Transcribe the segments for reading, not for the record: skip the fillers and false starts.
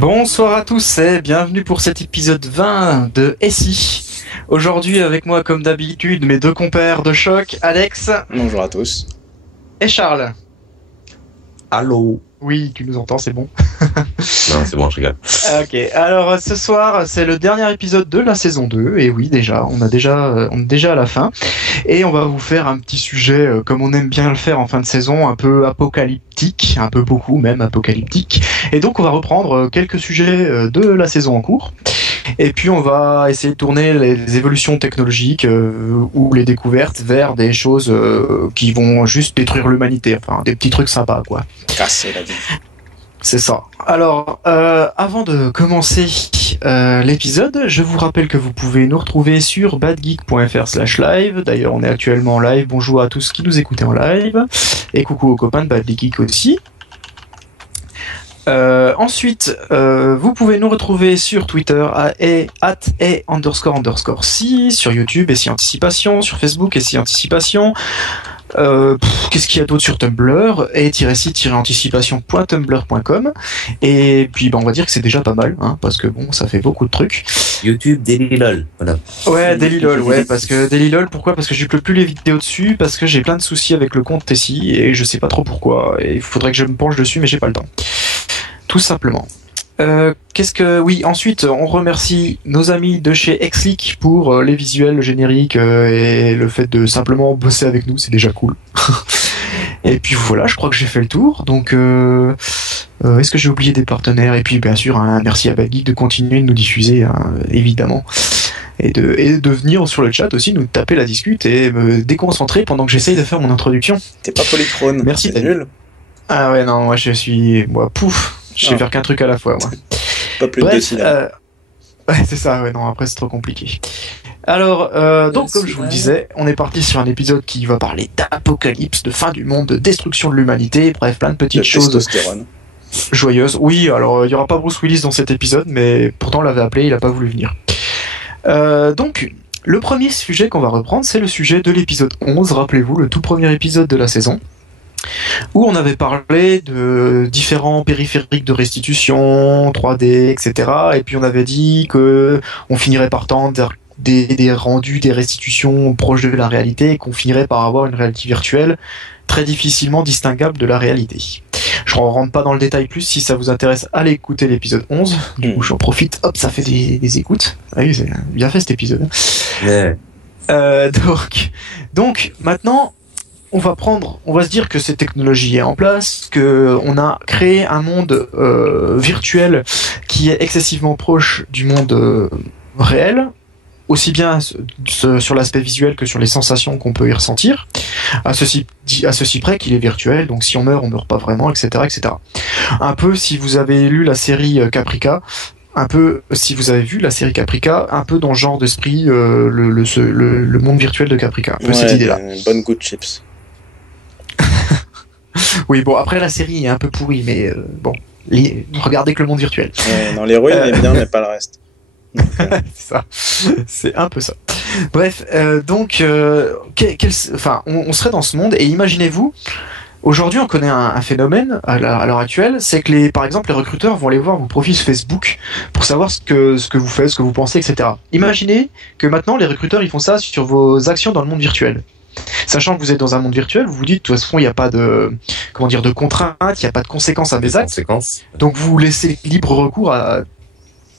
Bonsoir à tous et bienvenue pour cet épisode 20 de SI. Aujourd'hui avec moi comme d'habitude mes deux compères de choc, Alex. Bonjour à tous. Et Charles. Allô. Oui, tu nous entends, c'est bon. Non, c'est bon, je rigole. Ok, alors ce soir c'est le dernier épisode de la saison 2, et oui déjà, on est déjà à la fin, et on va vous faire un petit sujet, comme on aime bien le faire en fin de saison, un peu apocalyptique, un peu beaucoup même apocalyptique, et donc on va reprendre quelques sujets de la saison en cours, et puis on va essayer de tourner les évolutions technologiques ou les découvertes vers des choses qui vont juste détruire l'humanité, enfin des petits trucs sympas quoi. Casser la vie. C'est ça. Alors, avant de commencer l'épisode, je vous rappelle que vous pouvez nous retrouver sur badgeek.fr/live. D'ailleurs, on est actuellement en live. Bonjour à tous qui nous écoutez en live. Et coucou aux copains de Bad Geek aussi. Ensuite, vous pouvez nous retrouver sur Twitter @a__c, sur YouTube SI Anticipation, sur Facebook SI Anticipation. Qu'est-ce qu'il y a d'autre sur Tumblr et-site-anticipation.tumblr.com, et puis on va dire que c'est déjà pas mal hein, parce que bon ça fait beaucoup de trucs. YouTube Dailylol, voilà. Ouais, Dailylol, ouais, parce que Dailylol, pourquoi? Parce que j'upload plus les vidéos dessus, parce que j'ai plein de soucis avec le compte Tessie et je sais pas trop pourquoi, et il faudrait que je me penche dessus mais j'ai pas le temps. Tout simplement. Oui, ensuite on remercie nos amis de chez Xleak pour les visuels, le générique et le fait de simplement bosser avec nous, c'est déjà cool. Et puis voilà, je crois que j'ai fait le tour. Donc est-ce que j'ai oublié des partenaires? Et puis bien sûr un merci à Bad Geek de continuer de nous diffuser hein, évidemment. Et de venir sur le chat aussi nous taper la discute et me déconcentrer pendant que j'essaye de faire mon introduction. T'es pas polychrone. Merci. T'es nul. Ah ouais non, moi je sais faire qu'un truc à la fois moi. Pas plus de 2 syllabes. Ouais, c'est ça, ouais, non, après c'est trop compliqué. Alors, donc comme je vous le disais, on est parti sur un épisode qui va parler d'apocalypse, de fin du monde, de destruction de l'humanité, bref, plein de petites choses joyeuses. Oui, alors il y aura pas Bruce Willis dans cet épisode, mais pourtant on l'avait appelé, il a pas voulu venir. Donc, le premier sujet qu'on va reprendre, c'est le sujet de l'épisode 11, rappelez-vous, le tout premier épisode de la saison, où on avait parlé de différents périphériques de restitution, 3D, etc. Et puis on avait dit que on finirait par tendre des rendus, des restitutions proches de la réalité, et qu'on finirait par avoir une réalité virtuelle très difficilement distinguable de la réalité. Je ne rentre pas dans le détail plus, si ça vous intéresse, allez écouter l'épisode 11. Du coup, j'en profite, hop, ça fait des écoutes. Ah oui, c'est bien fait cet épisode. Yeah. Donc, maintenant, on va se dire que cette technologie est en place, que on a créé un monde virtuel qui est excessivement proche du monde réel, aussi bien sur l'aspect visuel que sur les sensations qu'on peut y ressentir, à ceci près qu'il est virtuel, donc si on meurt pas vraiment, etc., etc. Un peu si vous avez lu la série Caprica, un peu si vous avez vu la série Caprica, un peu dans le genre d'esprit le monde virtuel de Caprica, un peu cette idée-là. Bonne good chips. Oui, bon, après la série est un peu pourrie, mais bon, regardez que le monde virtuel. Non, l'héroïne est bien, mais pas le reste. C'est ça, c'est un peu ça. Bref, donc, on serait dans ce monde, et imaginez-vous, aujourd'hui on connaît un phénomène à l'heure actuelle, c'est que par exemple les recruteurs vont aller voir vos profils Facebook pour savoir ce que vous faites, ce que vous pensez, etc. Imaginez que maintenant les recruteurs ils font ça sur vos actions dans le monde virtuel. Sachant que vous êtes dans un monde virtuel, vous vous dites de toute façon il n'y a pas de contraintes, il n'y a pas de conséquences à mes actes. Donc vous laissez libre recours à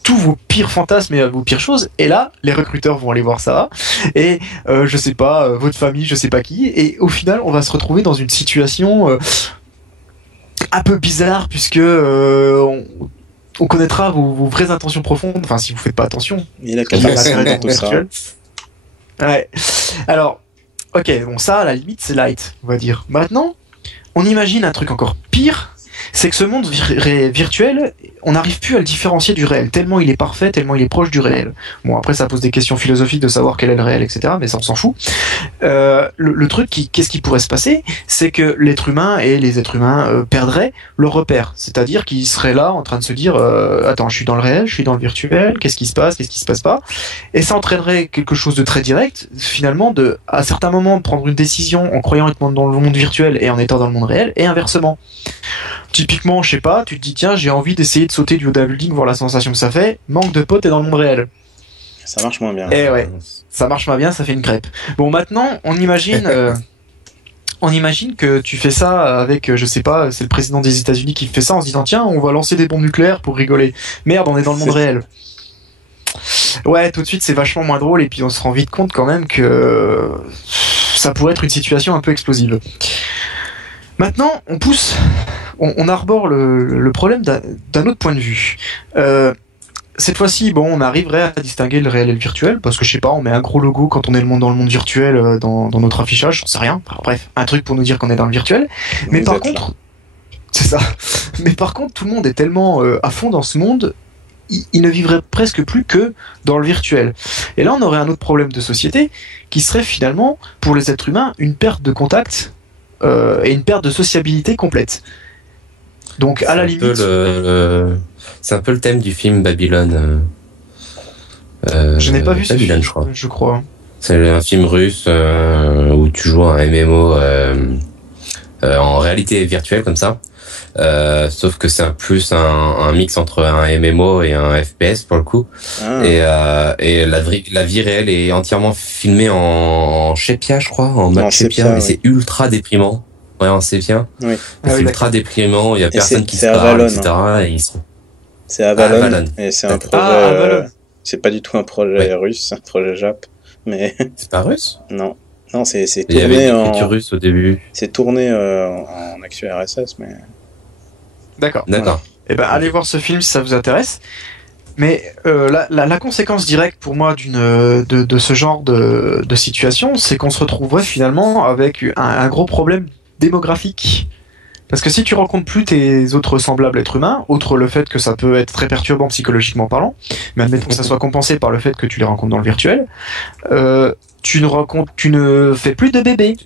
tous vos pires fantasmes et à vos pires choses. Et là, les recruteurs vont aller voir ça. Et je sais pas, votre famille, je sais pas qui. Et au final, on va se retrouver dans une situation un peu bizarre puisque on connaîtra vos vraies intentions profondes. Enfin, si vous faites pas attention. Il a qu'à faire dans tout ça. Ouais. Alors. Ok, bon ça à la limite c'est light, on va dire. Maintenant, on imagine un truc encore pire, c'est que ce monde virtuel, on n'arrive plus à le différencier du réel, tellement il est parfait, tellement il est proche du réel. Bon, après ça pose des questions philosophiques de savoir quel est le réel, etc., mais ça on s'en fout. Le truc, qu'est-ce qui pourrait se passer, c'est que l'être humain et les êtres humains perdraient leur repère, c'est-à-dire qu'ils seraient là en train de se dire attends, je suis dans le réel, je suis dans le virtuel, qu'est-ce qui se passe pas, et ça entraînerait quelque chose de très direct, finalement, à certains moments, prendre une décision en croyant être dans le monde virtuel et en étant dans le monde réel, et inversement. typiquement, je sais pas, tu te dis tiens, j'ai envie d'essayer de sauter du haut d'un building, voir la sensation que ça fait. Manque de potes et dans le monde réel. Ça marche moins bien. Et ouais, ça marche moins bien, ça fait une crêpe. Bon, maintenant, on imagine que tu fais ça avec, je sais pas, c'est le président des États-Unis qui fait ça en se disant tiens, on va lancer des bombes nucléaires pour rigoler. Merde, on est dans le monde réel. Ouais, tout de suite, c'est vachement moins drôle et puis on se rend vite compte quand même que ça pourrait être une situation un peu explosive. Maintenant, on arbore le problème d'un autre point de vue. Cette fois-ci, bon, on arriverait à distinguer le réel et le virtuel, parce que je sais pas, on met un gros logo quand on est dans le monde virtuel dans notre affichage, j'en sais rien. Enfin, bref, un truc pour nous dire qu'on est dans le virtuel. Mais par contre, c'est ça. Mais par contre, tout le monde est tellement à fond dans ce monde, il ne vivrait presque plus que dans le virtuel. Et là, on aurait un autre problème de société qui serait finalement, pour les êtres humains, une perte de contact et une perte de sociabilité complète. Donc, à la limite. C'est un peu le thème du film Babylone. Je n'ai pas vu Babylone, ce film, je crois. C'est un film russe où tu joues un MMO en réalité virtuelle comme ça. Sauf que c'est plus un mix entre un MMO et un FPS pour le coup. Ah. Et la vie réelle est entièrement filmée en sépia, je crois, en mode sépia, et c'est ultra déprimant. Ouais, en sépia. Oui. C'est ultra déprimant, il y a personne qui se parle, etc. Hein. Et ils sont... C'est Avalon, et c'est un projet. C'est pas du tout un projet russe, c'est un projet Jap. Mais... C'est pas russe? Non, c'est tourné il y avait une russe au début. C'est tourné en actu RSS, mais. D'accord. Ouais. Eh ben, allez voir ce film si ça vous intéresse. Mais la conséquence directe pour moi de ce genre de situation, c'est qu'on se retrouverait finalement avec un gros problème démographique. Parce que si tu rencontres plus tes autres semblables êtres humains, outre le fait que ça peut être très perturbant psychologiquement parlant, mais admettons que ça soit compensé par le fait que tu les rencontres dans le virtuel, tu ne fais plus de bébés.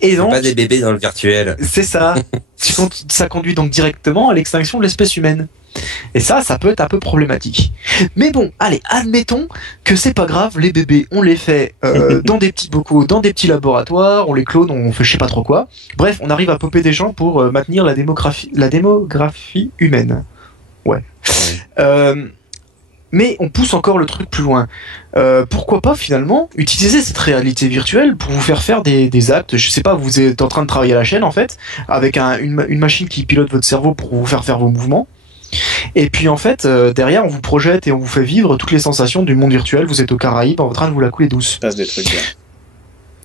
Et donc, pas des bébés dans le virtuel. C'est ça. Ça conduit donc directement à l'extinction de l'espèce humaine. Et ça peut être un peu problématique. Mais bon, allez, admettons que c'est pas grave, les bébés, on les fait dans des petits bocaux, dans des petits laboratoires, on les clone, on fait je sais pas trop quoi. Bref, on arrive à popper des gens pour maintenir la démographie humaine. Ouais. Mais on pousse encore le truc plus loin. Pourquoi pas finalement utiliser cette réalité virtuelle pour vous faire des actes. Je sais pas, vous êtes en train de travailler à la chaîne en fait, avec une machine qui pilote votre cerveau pour vous faire vos mouvements. Et puis en fait, derrière, on vous projette et on vous fait vivre toutes les sensations du monde virtuel. Vous êtes aux Caraïbes en train de vous la couler douce. Il se passe des trucs bien.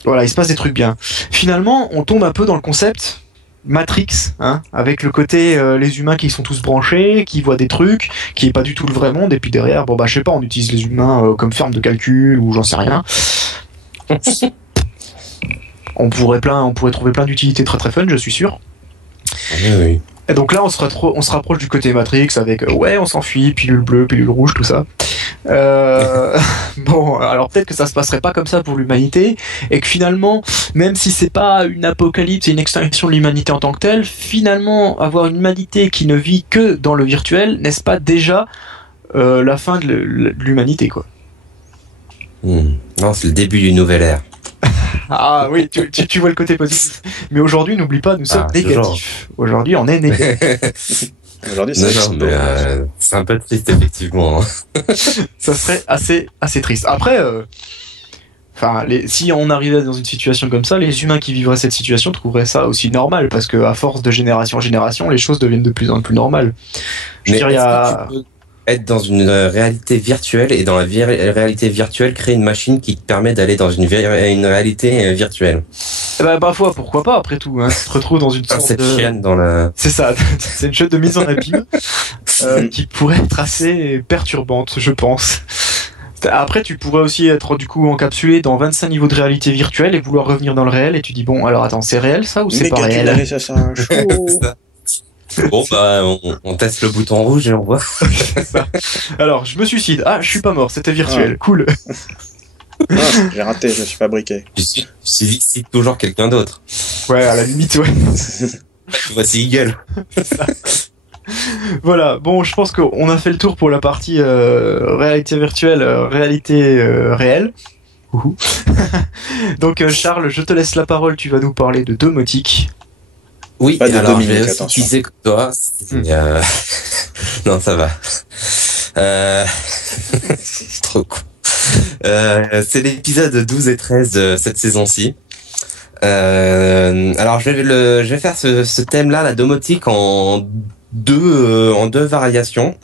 Voilà, il se passe des trucs bien. Finalement, on tombe un peu dans le concept Matrix, hein, avec le côté les humains qui sont tous branchés, qui voient des trucs, qui est pas du tout le vrai monde. Et puis derrière, bon bah je sais pas, on utilise les humains comme ferme de calcul ou j'en sais rien. on pourrait trouver plein d'utilités très très fun, je suis sûr. Oui. Et donc là, on se rapproche du côté Matrix avec ouais, on s'enfuit, pilule bleue, pilule rouge, tout ça. Bon, alors peut-être que ça se passerait pas comme ça pour l'humanité, et que finalement, même si c'est pas une apocalypse et une extinction de l'humanité en tant que telle, finalement, avoir une humanité qui ne vit que dans le virtuel, n'est-ce pas déjà la fin de l'humanité, quoi? Non, c'est le début d'une nouvelle ère. Ah oui, tu vois le côté positif. Mais aujourd'hui, n'oublie pas, nous sommes négatifs. Aujourd'hui, on est négatifs. Aujourd'hui, c'est un peu triste, effectivement. Ça serait assez triste. Après, si on arrivait dans une situation comme ça, les humains qui vivraient cette situation trouveraient ça aussi normal, parce que à force de génération en génération, les choses deviennent de plus en plus normales. Je veux dire, tu peux être dans une réalité virtuelle et dans la réalité virtuelle créer une machine qui te permet d'aller dans une réalité virtuelle. Bah foi, pourquoi pas après tout, hein. Tu te retrouves dans une sorte de chaîne dans la... C'est ça, c'est une chaîne de mise en abîme qui pourrait être assez perturbante, je pense. Après, tu pourrais aussi être du coup encapsulé dans 25 niveaux de réalité virtuelle et vouloir revenir dans le réel, et tu dis bon, alors attends, c'est réel ça ou c'est pas réel? Bon bah on teste le bouton rouge et on voit. Alors je me suicide. Ah, je suis pas mort, c'était virtuel. Cool. Non, j'ai raté, je me suis fabriqué. Je suis toujours quelqu'un d'autre. Ouais, à la limite, ouais. Voici Eagle. Voilà, bon, je pense qu'on a fait le tour pour la partie réalité virtuelle, réalité réelle. Donc Charles, je te laisse la parole, tu vas nous parler de domotique. Oui, pas de alors Dominique, je vais aussi attention. utiliser que toi. Non, ça va. Trop con. C'est l'épisode 12 et 13 de cette saison-ci. Alors je vais faire ce thème-là, la domotique, en deux variations.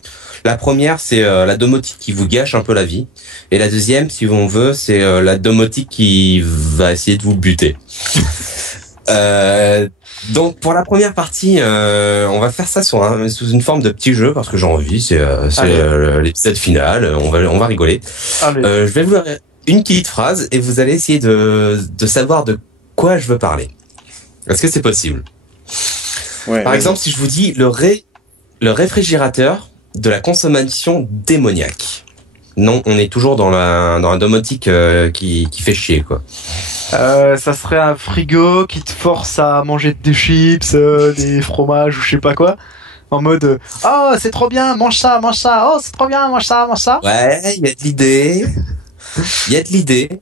La première, c'est la domotique qui vous gâche un peu la vie, et la deuxième, si on veut, c'est la domotique qui va essayer de vous buter. Donc pour la première partie, on va faire ça sous une forme de petit jeu parce que j'ai envie. C'est l'épisode final. On va rigoler. Je vais vous faire une petite phrase et vous allez essayer de savoir de quoi je veux parler. Est-ce que c'est possible? Ouais, Par exemple, si je vous dis le réfrigérateur de la consommation démoniaque. Non, on est toujours dans la domotique qui fait chier, quoi. Ça serait un frigo qui te force à manger des chips, des fromages ou je sais pas quoi. En mode oh c'est trop bien, mange ça, oh c'est trop bien, mange ça. Ouais, il y a de l'idée.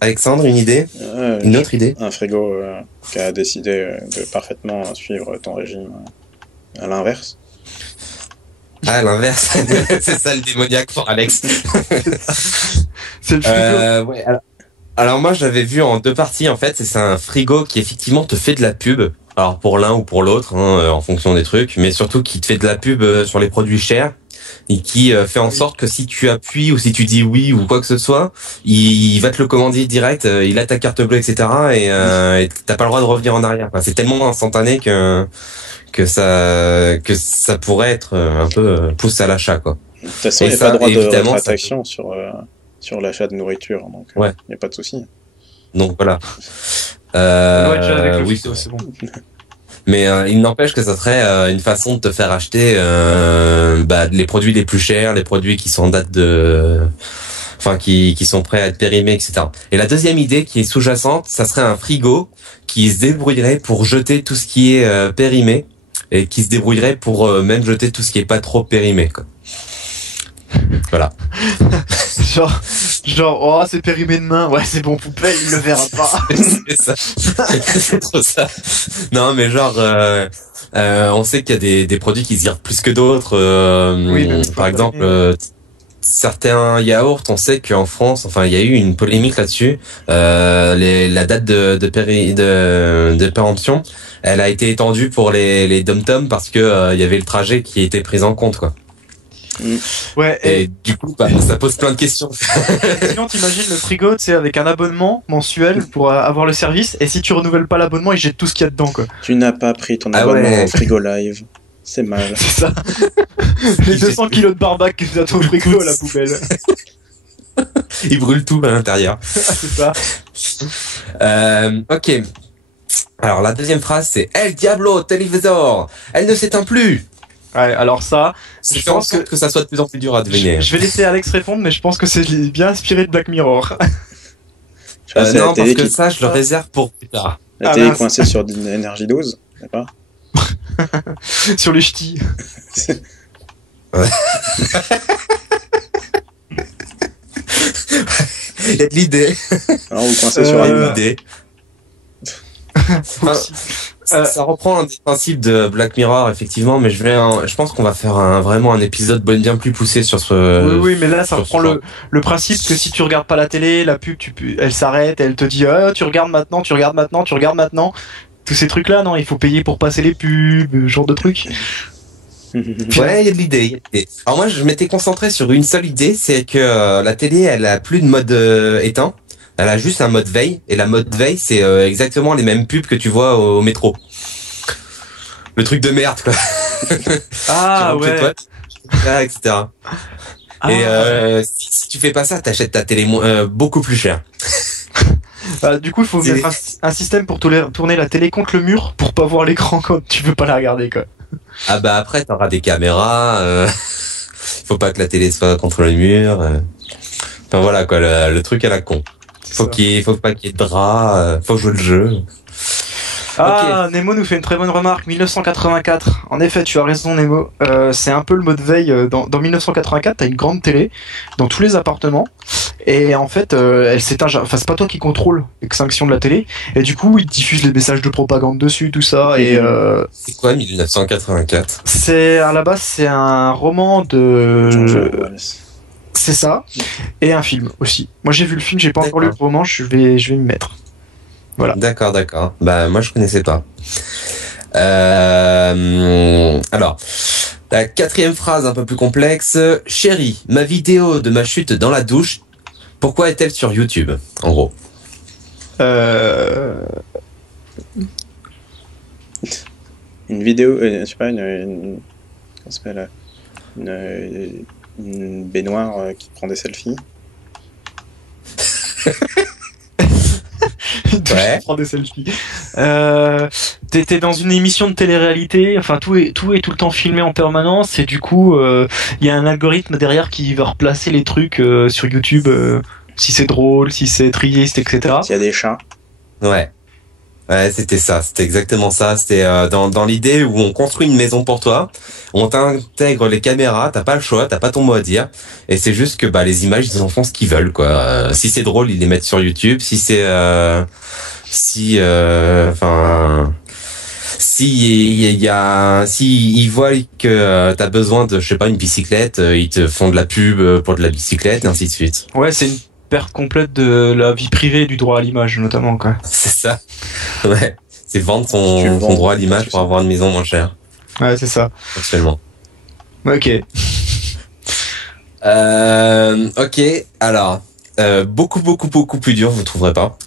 Alexandre, une idée? Une autre idée? Un frigo qui a décidé de parfaitement suivre ton régime à l'inverse. Ah, à l'inverse. C'est ça le démoniaque pour Alex. C'est le frigo. Ouais, alors moi j'avais vu en deux parties en fait. C'est un frigo qui effectivement te fait de la pub. Alors pour l'un ou pour l'autre, en fonction des trucs, mais surtout qui te fait de la pub sur les produits chers et qui fait en sorte que si tu appuies ou si tu dis oui ou quoi que ce soit, il va te le commander direct. Il a ta carte bleue, etc. Et t'as pas le droit de revenir en arrière. Enfin, c'est tellement instantané que ça pourrait être un peu pousse à l'achat, quoi. De toute façon, il n'y a pas de droit de rétractation sur l'achat de nourriture, donc il n'y a pas de souci. Donc voilà. Oui, c'est bon. Mais il n'empêche que ça serait une façon de te faire acheter les produits les plus chers, les produits qui sont en date qui sont prêts à être périmés, etc. Et la deuxième idée qui est sous-jacente, ça serait un frigo qui se débrouillerait pour jeter tout ce qui est périmé et qui se débrouillerait pour même jeter tout ce qui est pas trop périmé, quoi. Voilà. genre oh c'est périmé de main, ouais c'est bon poupée, il le verra pas. C'est ça. C'est trop ça. Non mais genre on sait qu'il y a des produits qui se virent plus que d'autres. Par exemple certains yaourts, on sait qu'en France, enfin il y a eu une polémique là-dessus. La date de péremption, elle a été étendue pour les dom-toms parce que il y avait le trajet qui était pris en compte, quoi. Ouais, et du coup ça pose plein de questions. Sinon t'imagines le frigo, tu sais, avec un abonnement mensuel pour avoir le service, et si tu renouvelles pas l'abonnement, il jette tout ce qu'il y a dedans, quoi. Tu n'as pas pris ton abonnement au frigo live. C'est mal. C'est ça. Les 200 kilos de barbac que tu as ton frigo à la poubelle. Il brûle tout à l'intérieur. C'est ça. Ok. Alors la deuxième phrase c'est El Diablo Televisor. Elle ne s'éteint plus. Ouais, alors ça, je pense que ça soit de plus en plus dur à deviner. Je vais laisser Alex répondre, mais je pense que c'est bien inspiré de Black Mirror. Non, parce que ça, je le réserve pour plus tard. La télé coincée sur énergie 12, d'accord. Sur les ch'tis. Ouais. Il y a de l'idée. Alors, vous coincez sur une idée. Ça reprend un des principes de Black Mirror, effectivement, mais je pense qu'on va faire vraiment un épisode bien plus poussé sur ce. Oui, mais là, ça reprend le principe que si tu regardes pas la télé, la pub, elle s'arrête, elle te dit, tu regardes maintenant. Tous ces trucs-là, non, il faut payer pour passer les pubs, genre de trucs. Ouais, il y a de l'idée. Alors moi, je m'étais concentré sur une seule idée, c'est que la télé, elle a plus de mode éteint. Elle a juste un mode veille, et la mode veille, c'est exactement les mêmes pubs que tu vois au métro. Le truc de merde, quoi. Ah ouais. Etc. Et si tu fais pas ça, t'achètes ta télé beaucoup plus cher. Du coup, il faut mettre un système pour tourner la télé contre le mur pour pas voir l'écran quand tu veux pas la regarder, quoi. Ah bah après, t'auras des caméras. Faut pas que la télé soit contre le mur. Enfin voilà quoi, le truc à la con. Faut pas qu'il y ait de drap. Faut jouer le jeu. Ah, okay. Nemo nous fait une très bonne remarque. 1984. En effet, tu as raison, Nemo. C'est un peu le mode veille. Dans 1984, t'as une grande télé dans tous les appartements. et en fait elle s'éteint, enfin c'est pas toi qui contrôle l'extinction de la télé, et du coup ils diffusent les messages de propagande dessus, tout ça, et c'est quoi 1984? C'est à la base c'est un roman de c'est ça, et un film aussi. Moi j'ai vu le film, j'ai pas encore lu le roman, je vais m'y mettre. Voilà. D'accord. Bah moi je connaissais pas. Alors, la quatrième phrase un peu plus complexe. Chérie, ma vidéo de ma chute dans la douche, pourquoi est-elle sur YouTube? En gros. Une vidéo, je sais pas, comment ça s'appelle, une baignoire qui prend des selfies. Ouais. Prends des selfies. T'es dans une émission de télé-réalité, enfin tout est tout le temps filmé en permanence, et du coup il y a un algorithme derrière qui va replacer les trucs sur YouTube, si c'est drôle, si c'est triste, etc. S'il y a des chats. Ouais, c'était ça, c'était exactement ça. C'était dans l'idée où on construit une maison pour toi, on t'intègre les caméras, t'as pas le choix, t'as pas ton mot à dire, et c'est juste que les images ils en font ce qu'ils veulent quoi. Si c'est drôle, ils les mettent sur YouTube. Si c'est si ils voient que t'as besoin de, je sais pas, une bicyclette, ils te font de la pub pour de la bicyclette, et ainsi de suite. Ouais, c'est une perte complète de la vie privée, du droit à l'image notamment quoi. C'est ça. Ouais. C'est vendre son droit à l'image pour avoir une maison moins chère. Ouais, c'est ça. Actuellement. Ok. Ok. Alors. Beaucoup plus dur, vous trouverez pas.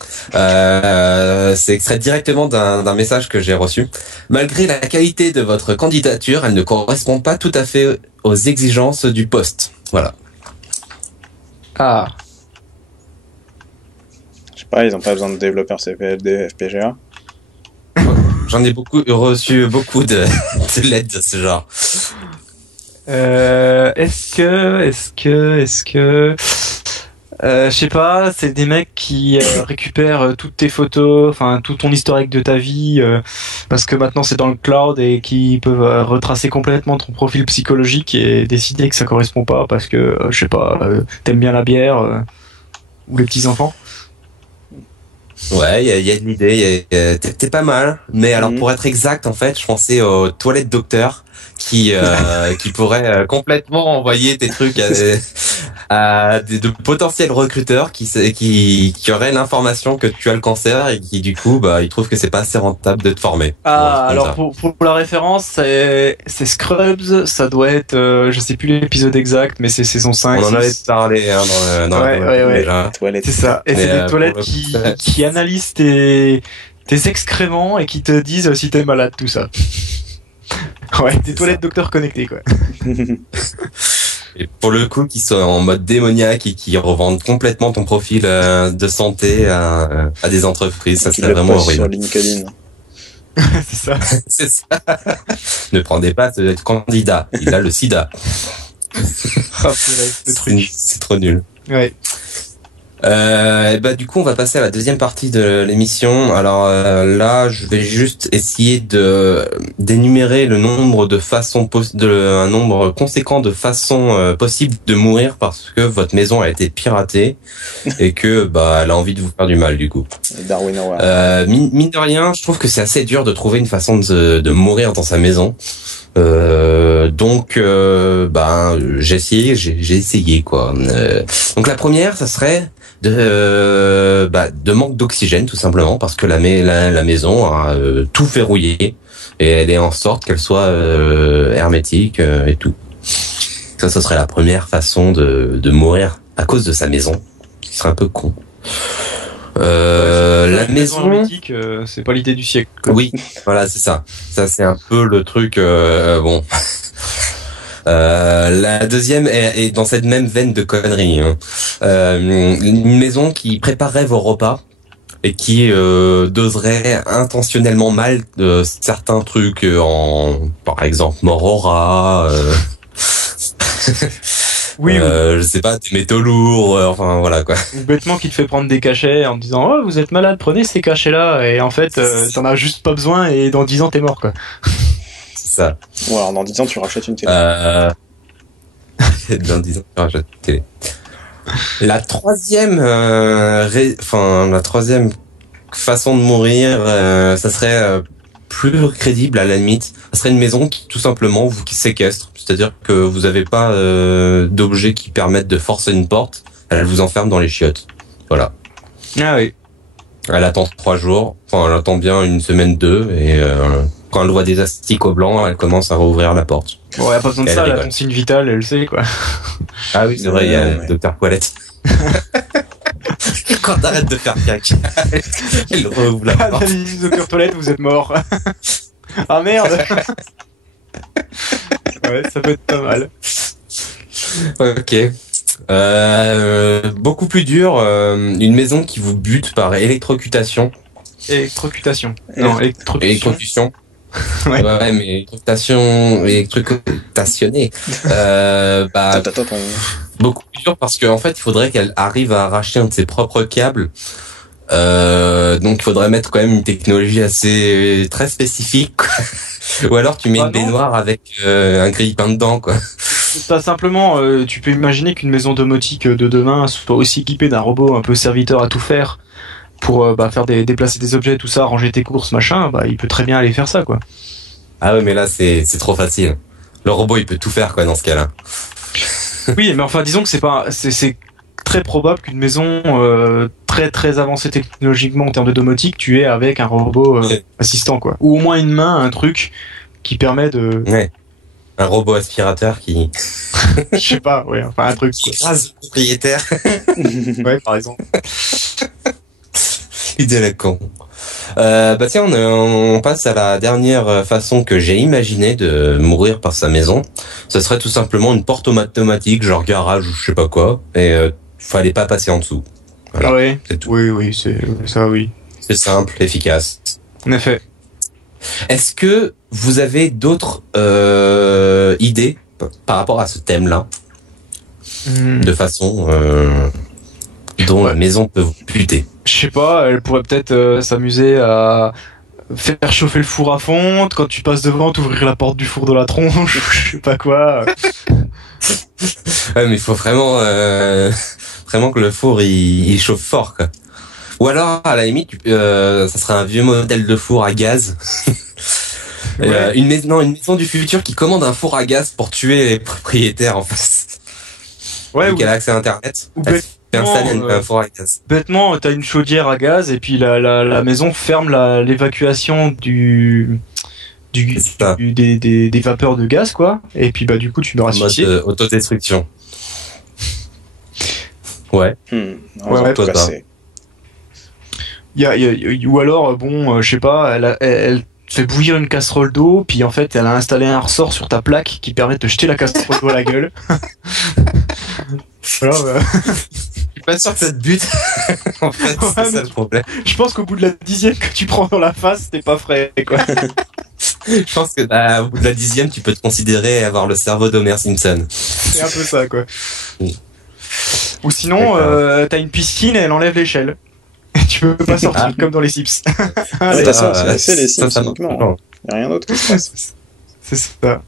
C'est extrait directement d'un message que j'ai reçu. Malgré la qualité de votre candidature, elle ne correspond pas tout à fait aux exigences du poste. Voilà. Ah. Je sais pas, ils ont pas besoin de développeurs CPLD, FPGA. J'en ai reçu beaucoup de lettres de ce genre. Est-ce que je sais pas, c'est des mecs qui récupèrent toutes tes photos, enfin tout ton historique de ta vie, parce que maintenant c'est dans le cloud, et qui peuvent retracer complètement ton profil psychologique et décider que ça correspond pas parce que je sais pas, t'aimes bien la bière ou les petits enfants. Ouais, il y a de l'idée, t'es pas mal, mais alors pour être exact, en fait, je pensais aux toilettes docteurs qui pourraient complètement envoyer tes trucs à de potentiels recruteurs qui auraient l'information que tu as le cancer, et qui du coup ils trouvent que c'est pas assez rentable de te former. Ah, alors pour la référence, c'est Scrubs, ça doit être je sais plus l'épisode exact, mais c'est saison 5. On en avait parlé dans ouais. Toilettes. C'est ça. Et c'est des toilettes qui analysent tes excréments et qui te disent si t'es malade, tout ça. Ouais, des toilettes docteurs connectées quoi. Et pour le coup, qui sont en mode démoniaque et qui revendent complètement ton profil de santé à des entreprises, ça serait vraiment horrible. Sur LinkedIn. C'est ça. C'est ça. Ne prenez pas ce candidat, il a le sida. C'est trop nul. Ouais. Du coup, on va passer à la deuxième partie de l'émission. Alors là, je vais juste essayer d'énumérer le nombre de façons un nombre conséquent de façons possibles de mourir parce que votre maison a été piratée et que elle a envie de vous faire du mal du coup. Darwin Award. Mine de rien, je trouve que c'est assez dur de trouver une façon de mourir dans sa maison. Donc j'ai essayé quoi. Donc la première, ça serait de manque d'oxygène tout simplement parce que la maison a tout verrouillé et elle est en sorte qu'elle soit hermétique et tout. Ça serait la première façon de mourir à cause de sa maison, qui serait un peu con. La maison hermétique, c'est pas l'idée du siècle quoi. Oui, voilà, c'est ça. Ça c'est un peu le truc bon. La deuxième est dans cette même veine de conneries. Une maison qui préparerait vos repas et qui doserait intentionnellement mal certains trucs par exemple mort au rat. Oui, je sais pas, des métaux lourds, enfin voilà quoi. Ou bêtement qui te fait prendre des cachets en te disant oh vous êtes malade, prenez ces cachets là, et en fait t'en as juste pas besoin et dans 10 ans t'es mort quoi. Ça. Ou alors dans 10 ans tu rachètes une télé. Dans 10 ans tu rachètes une télé. La troisième, la troisième façon de mourir, ça serait plus crédible à la limite. Ça serait une maison qui tout simplement vous séquestre, c'est-à-dire que vous n'avez pas d'objets qui permettent de forcer une porte, elle vous enferme dans les chiottes. Voilà. Ah oui. Elle attend 3 jours, enfin elle attend bien une semaine, 2, et quand elle voit des asticots blancs, elle commence à rouvrir la porte. Bon, y a pas besoin de ça, elle a ton signe vital, elle le sait, quoi. Ah oui, c'est vrai, il y a le docteur Poilette. Quand t'arrêtes de faire caca, elle rouvre la porte. Docteur Toilette, vous êtes mort. Ah merde. Ouais, ça peut être pas mal. Ok. Beaucoup plus dur, une maison qui vous bute par électrocutation. Électrocutation. Non, électrocution. Ouais. Ouais, mais électrocutationnée. Beaucoup plus dur parce qu'en fait, il faudrait qu'elle arrive à arracher un de ses propres câbles. Donc, il faudrait mettre quand même une technologie assez très spécifique, quoi. Ou alors, tu mets une baignoire avec un grille-pain dedans, quoi. T'as simplement, tu peux imaginer qu'une maison domotique de demain soit aussi équipée d'un robot un peu serviteur à tout faire pour faire déplacer des objets, tout ça, ranger tes courses, machin. Bah, il peut très bien aller faire ça, quoi. Ah ouais, mais là, c'est trop facile. Le robot, il peut tout faire, quoi, dans ce cas-là. Oui, mais enfin, disons que c'est très probable qu'une maison très très avancée technologiquement en termes de domotique, tu es avec un robot assistant, quoi. Ou au moins une main, un truc qui permet de... Ouais. Un robot aspirateur qui... Je sais pas, ouais, enfin un truc... Qui écrase le propriétaire. Ouais, par exemple. Idée la con. Tiens, on passe à la dernière façon que j'ai imaginé de mourir par sa maison. Ce serait tout simplement une porte automatique, genre garage ou je sais pas quoi, et fallait pas passer en dessous. Voilà, ouais. C'est tout. Oui, c'est ça, oui. C'est simple, efficace. En effet. Est-ce que vous avez d'autres idées par rapport à ce thème-là, de façon dont la maison peut vous buter? Je sais pas, elle pourrait peut-être s'amuser à faire chauffer le four à fond, quand tu passes devant, t'ouvrir la porte du four de la tronche, je sais pas quoi. Ouais, mais il faut vraiment que le four il chauffe fort, quoi. Ou alors à la limite, ça serait un vieux modèle de four à gaz. Ouais. Une maison du futur qui commande un four à gaz pour tuer les propriétaires en face. Ouais, Vu qu'elle a accès à Internet. Ou Elle fait installer un four à gaz. bêtement, t'as une chaudière à gaz et puis la maison ferme l'évacuation des vapeurs de gaz, quoi. Et puis du coup tu n'auras En mode autodestruction. Ouais. Ouais, tout cas, ou alors, je sais pas, elle fait bouillir une casserole d'eau, puis en fait, elle a installé un ressort sur ta plaque qui permet de te jeter la casserole d'eau à la gueule. Alors, Je suis pas sûr que ça te bute. En fait, Ouais, c'est ça le problème. je pense qu'au bout de la 10e que tu prends dans la face, t'es pas frais, quoi. Je pense que au bout de la 10e, tu peux te considérer avoir le cerveau d'Homer Simpson. C'est un peu ça, quoi. Oui. Ou sinon, t'as une piscine et elle enlève l'échelle. Et tu peux pas sortir comme dans les Sims. C'est les Sims uniquement. Il n'y a rien d'autre qui se passe. C'est ça.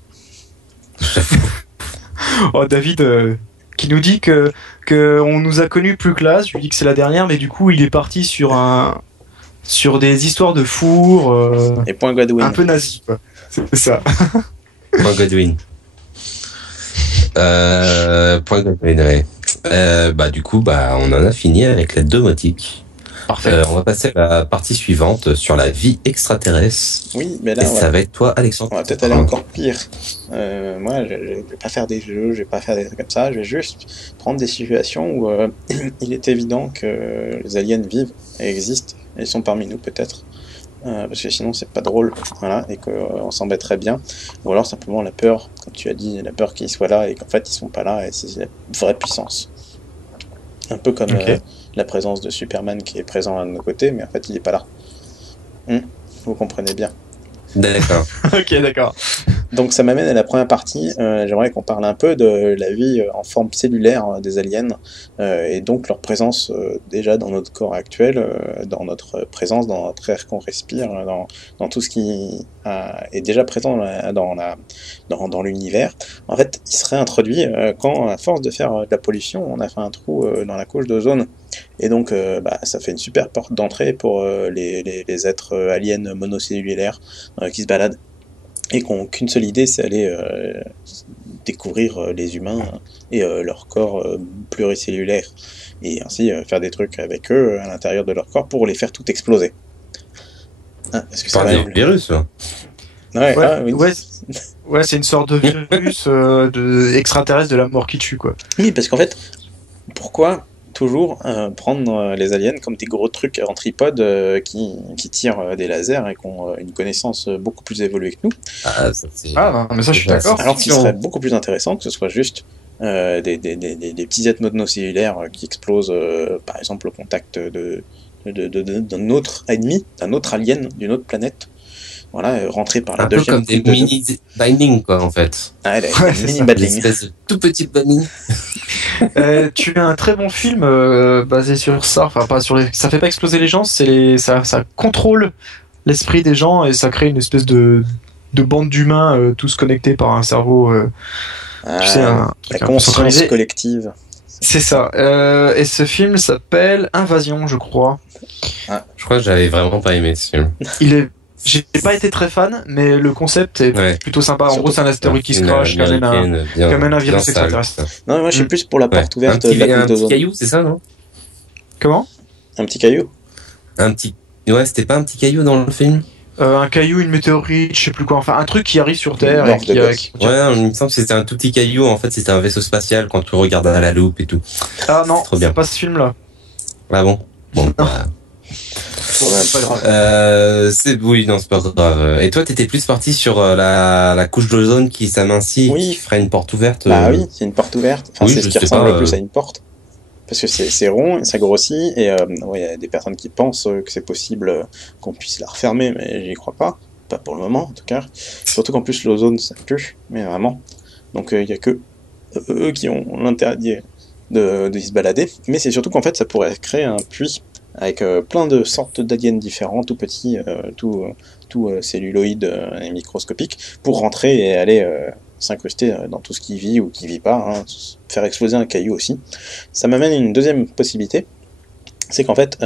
Oh, David, qui nous dit que on nous a connus plus classe. Je lui dis que c'est la dernière, mais du coup, il est parti sur des histoires de four. Et point Godwin. Un peu nazi, quoi. C'est ça. Point Godwin. Point Godwin, ouais. Du coup, on en a fini avec la domotique. Parfait. On va passer à la partie suivante sur la vie extraterrestre. Oui, mais là, ça va être toi, Alexandre. On va peut-être aller encore pire. Moi, je vais pas faire des jeux, je vais pas faire des trucs comme ça. Je vais juste prendre des situations où il est évident que les aliens vivent et existent et sont parmi nous peut-être. Parce que sinon c'est pas drôle, voilà, et qu'on s'embêterait bien. Ou alors simplement la peur, comme tu as dit, la peur qu'ils soient là et qu'en fait ils sont pas là et c'est la vraie puissance. Un peu comme la présence de Superman qui est présent à nos côtés, mais en fait il est pas là. Vous comprenez bien. D'accord. Ok, d'accord. Donc ça m'amène à la première partie. J'aimerais qu'on parle un peu de la vie en forme cellulaire des aliens et donc leur présence déjà dans notre corps actuel, dans notre présence, dans notre air qu'on respire, dans tout ce qui est déjà présent dans l'univers. En fait, il serait introduit quand, à force de faire de la pollution, on a fait un trou dans la couche d'ozone. Et donc, ça fait une super porte d'entrée pour les êtres aliens monocellulaires qui se baladent et qui n'ont qu'une seule idée, c'est aller découvrir les humains et leur corps pluricellulaire, et ainsi faire des trucs avec eux à l'intérieur de leur corps pour les faire tout exploser. Est-ce que c'est un virus là. Ouais, c'est une sorte de virus extraterrestre de la mort qui tue, quoi. Oui, parce qu'en fait, pourquoi toujours prendre les aliens comme des gros trucs en tripode qui tirent des lasers et qui ont une connaissance beaucoup plus évoluée que nous. Mais ça je suis d'accord. Alors qu'il serait beaucoup plus intéressant que ce soit juste des petits êtres monocellulaires qui explosent par exemple au contact d'un autre ennemi, d'un autre alien, d'une autre planète. Voilà, rentré par la deuxième. Un peu comme des mini binding, quoi, en fait. Mini binding. Une espèce de tout petit binding. Tu as un très bon film basé sur ça. Enfin, pas sur ça fait pas exploser les gens, ça contrôle l'esprit des gens et ça crée une espèce de bande d'humains tous connectés par un cerveau. La conscience collective. C'est ça. Et ce film s'appelle Invasion, je crois. Je crois que j'avais vraiment pas aimé ce film. J'ai pas été très fan, mais le concept est plutôt sympa. En gros, c'est un astéroïde qui se crache, qui amène un virus extraterrestre. Non, moi je suis plus pour la porte ouverte de la couche d'ozone. Un petit caillou, c'est ça, non? Comment? Un petit caillou? Ouais, c'était pas un petit caillou dans le film? Un caillou, une météorite, je sais plus quoi. Enfin, un truc qui arrive sur Terre Ouais, il me semble que c'était un tout petit caillou. En fait, c'était un vaisseau spatial quand tu regardes à la loupe et tout. Ah non, c'est pas ce film-là. Ah bon? Bon, c'est pas grave. Oui, non, c'est pas grave. Et toi, t'étais plus parti sur la couche d'ozone qui s'amincit, qui ferait une porte ouverte. Bah oui, c'est une porte ouverte. Enfin, c'est ce qui ressemble le plus à une porte. Parce que c'est rond, ça grossit, et il y a des personnes qui pensent que c'est possible qu'on puisse la refermer, mais j'y crois pas. Pas pour le moment, en tout cas. Surtout qu'en plus, l'ozone, ça pue, mais vraiment. Donc il y a que eux qui ont l'interdit de se balader. Mais c'est surtout qu'en fait, ça pourrait créer un puits avec plein de sortes d'aliens différents, tout petits, tout celluloïdes et microscopiques, pour rentrer et aller s'incruster dans tout ce qui vit ou qui vit pas, faire exploser un caillou aussi. Ça m'amène à une deuxième possibilité, c'est qu'en fait,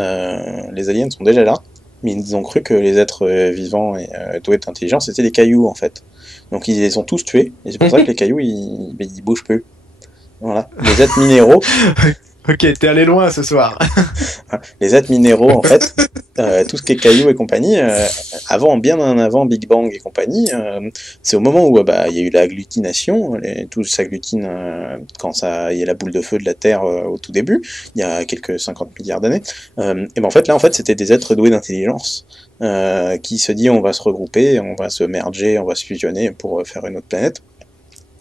les aliens sont déjà là, mais ils ont cru que les êtres vivants et doués d'intelligence étaient des cailloux, en fait. Donc ils les ont tous tués, et c'est pour ça que les cailloux, ils bougent plus. Voilà, les êtres minéraux... Ok, t'es allé loin ce soir. Les êtres minéraux, en fait, tout ce qui est cailloux et compagnie, bien avant Big Bang et compagnie, c'est au moment où il y a eu l'agglutination, tout s'agglutine quand il y a la boule de feu de la Terre au tout début, il y a quelques 50 milliards d'années. Et en fait, c'était des êtres doués d'intelligence qui se disent on va se regrouper, on va se merger, on va se fusionner pour faire une autre planète.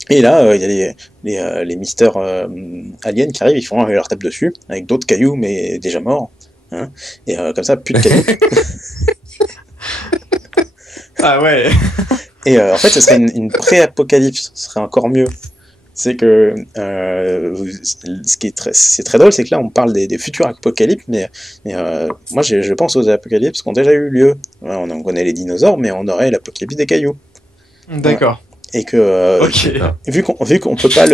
Et là, il y a les mystères aliens qui arrivent, ils leur tapent dessus, avec d'autres cailloux, mais déjà morts. Hein, et comme ça, plus de cailloux. Ah ouais. Et en fait, ce serait une pré-apocalypse, ce serait encore mieux. C'est que c'est très drôle, c'est que là, on parle des futurs apocalypses, mais moi, je pense aux apocalypses qui ont déjà eu lieu. On connaît les dinosaures, mais on aurait l'apocalypse des cailloux. D'accord. Et que vu qu'on peut pas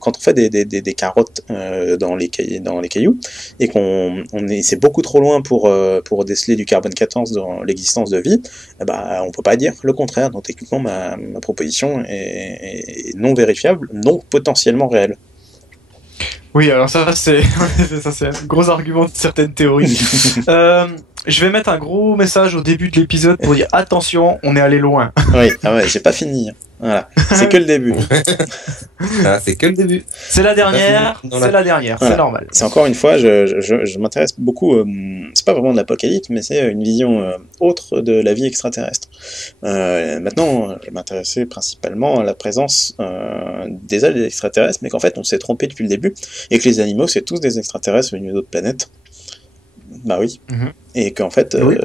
quand on fait des carottes dans les cailloux et c'est beaucoup trop loin pour déceler du carbone 14 dans l'existence de vie, on peut pas dire le contraire. Donc techniquement ma proposition est non vérifiable, donc potentiellement réelle. Oui, alors ça c'est un gros argument de certaines théories. Je vais mettre un gros message au début de l'épisode pour dire attention, on est allé loin. Oui, j'ai pas fini. Voilà, c'est que le début. C'est que le début. C'est la dernière, c'est normal. C'est encore une fois, je m'intéresse beaucoup, c'est pas vraiment de l'apocalypse, mais c'est une vision autre de la vie extraterrestre. Maintenant, je m'intéressais principalement à la présence des extraterrestres, mais qu'en fait on s'est trompé depuis le début, et que les animaux c'est tous des extraterrestres venus d'autres planètes. Bah oui. Et qu'en fait, Oui,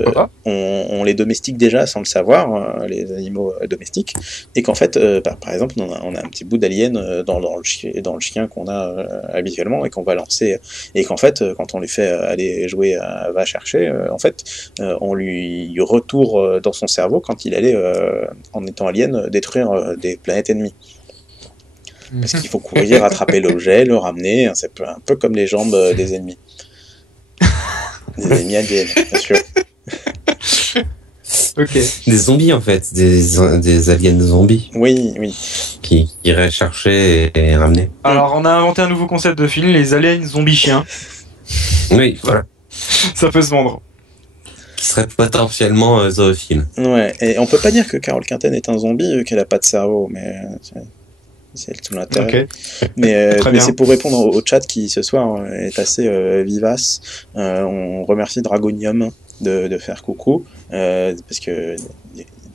on les domestique déjà sans le savoir, les animaux domestiques, et qu'en fait, par exemple, on a un petit bout d'alien dans le chien qu'on a habituellement, et qu'on va lancer, et qu'en fait, quand on lui fait aller jouer à va chercher, en fait, on lui retourne dans son cerveau quand il allait, en étant alien, détruire des planètes ennemies. Parce qu'il faut courir, attraper l'objet, le ramener, c'est un peu comme les jambes des ennemis. Des ennemis aliens, bien sûr. Ok. Des zombies en fait, des aliens zombies. Oui, oui. Qui iraient chercher et ramener. Alors on a inventé un nouveau concept de film, les aliens zombies chiens. Oui, voilà. Ça peut se vendre. Qui serait potentiellement zoophile. Ouais, et on peut pas dire que Carole Quinten est un zombie vu qu'elle a pas de cerveau, mais c'est tout l'intérêt. Ok. Mais c'est pour répondre au chat qui ce soir est assez vivace. On remercie Dragonium de faire coucou parce que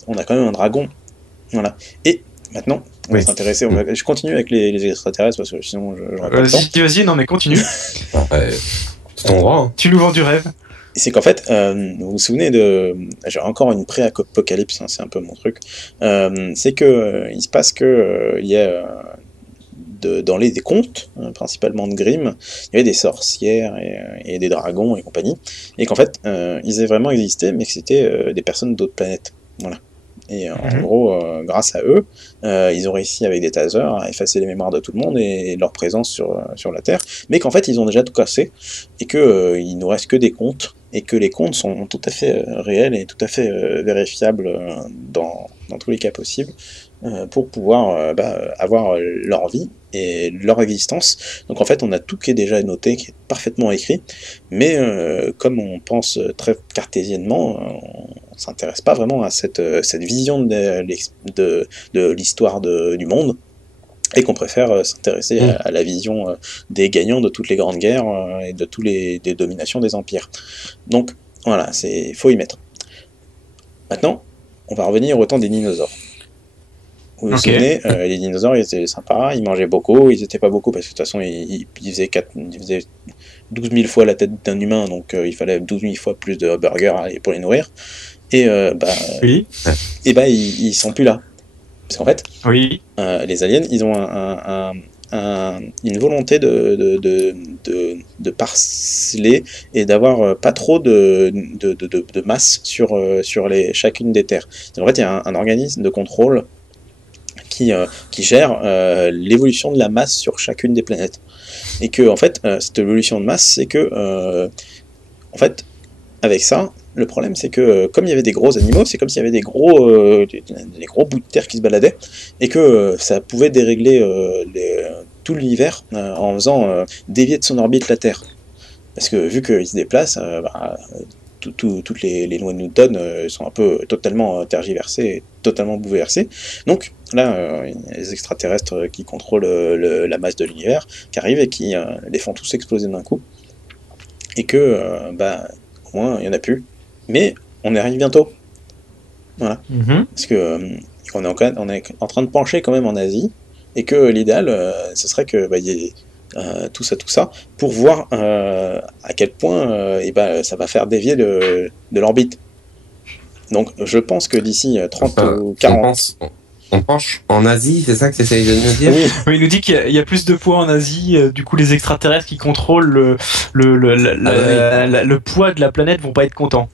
on a quand même un dragon. Voilà. Et maintenant, on va s'intéresser. Je continue avec les extraterrestres parce que sinon j'aurais pas le temps. Vas-y, non mais continue. C'est ton droit. Hein. Tu nous vends du rêve. C'est qu'en fait, vous vous souvenez de... J'ai encore une pré-apocalypse, hein, c'est un peu mon truc. C'est que il se passe que il y a dans des contes, principalement de Grimm, il y avait des sorcières et des dragons et compagnie, et qu'en fait, ils avaient vraiment existé, mais que c'était des personnes d'autres planètes. Voilà. Et en gros, grâce à eux, ils ont réussi avec des tasers à effacer les mémoires de tout le monde et leur présence sur la Terre, mais qu'en fait ils ont déjà tout cassé, et qu'il nous reste que des contes, et que les contes sont tout à fait réels et tout à fait vérifiables dans tous les cas possibles, pour pouvoir avoir leur vie et leur existence. Donc en fait on a tout qui est déjà noté, qui est parfaitement écrit, mais comme on pense très cartésiennement, on s'intéresse pas vraiment à cette vision de l'histoire du monde, et qu'on préfère s'intéresser à la vision des gagnants de toutes les grandes guerres et de toutes des dominations des empires. Donc voilà, faut y mettre. Maintenant, on va revenir au temps des dinosaures. Vous vous souvenez, les dinosaures, ils étaient sympas, ils mangeaient beaucoup, ils étaient pas beaucoup parce que de toute façon, ils faisaient 12 000 fois la tête d'un humain, donc il fallait 12 000 fois plus de burgers pour les nourrir. Et ils sont plus là. Parce qu'en fait, les aliens, ils ont une volonté de parceller et d'avoir pas trop de masse sur chacune des terres. Donc, en fait, il y a un organisme de contrôle qui gère l'évolution de la masse sur chacune des planètes. Et que, en fait, cette évolution de masse, c'est que, en fait, avec ça, le problème, c'est que comme il y avait des gros animaux, c'est comme s'il y avait des gros bouts de terre qui se baladaient, et que ça pouvait dérégler tout l'univers en faisant dévier de son orbite la Terre. Parce que vu qu'ils se déplacent, toutes les lois de Newton sont un peu totalement tergiversées, totalement bouleversées. Donc là, il y a les extraterrestres qui contrôlent la masse de l'univers, qui arrivent et qui les font tous exploser d'un coup. Et que, au moins, il n'y en a plus. Mais on y arrive bientôt. Voilà. Parce que on est en train de pencher quand même en Asie, et que l'idéal, ce serait que y ait tout ça, pour voir à quel point ça va faire dévier de l'orbite. Donc je pense que d'ici 30 ou 40... On penche en Asie, c'est ça que tu essayes de nous dire? Oui, il nous dit qu'il y a plus de poids en Asie, du coup les extraterrestres qui contrôlent le poids de la planète vont pas être contents.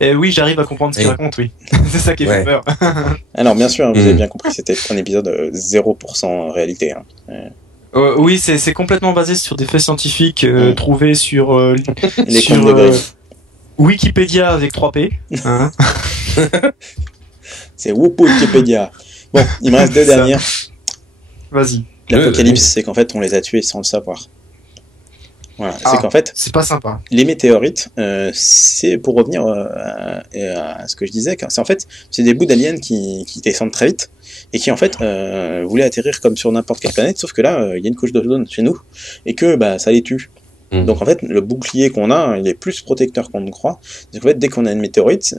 Et oui, j'arrive à comprendre ce qu'il raconte, oui. C'est ça qui fait peur. Alors bien sûr, vous avez bien compris, c'était un épisode 0% réalité. Hein. Oui, c'est complètement basé sur des faits scientifiques trouvés sur les comptes de Grimm. Wikipédia avec 3P. Hein. C'est Wikipédia. Bon, il me reste deux dernières. Vas-y. L'apocalypse, c'est qu'en fait, on les a tués sans le savoir. Voilà. C'est qu'en fait, c'est pas sympa. Les météorites, c'est pour revenir à ce que je disais, c'est en fait, c'est des bouts d'aliens qui descendent très vite et qui en fait voulaient atterrir comme sur n'importe quelle planète, sauf que là, il y a une couche d'ozone chez nous et que ça les tue. Donc en fait, le bouclier qu'on a, il est plus protecteur qu'on ne croit. Donc en fait, dès qu'on a une météorite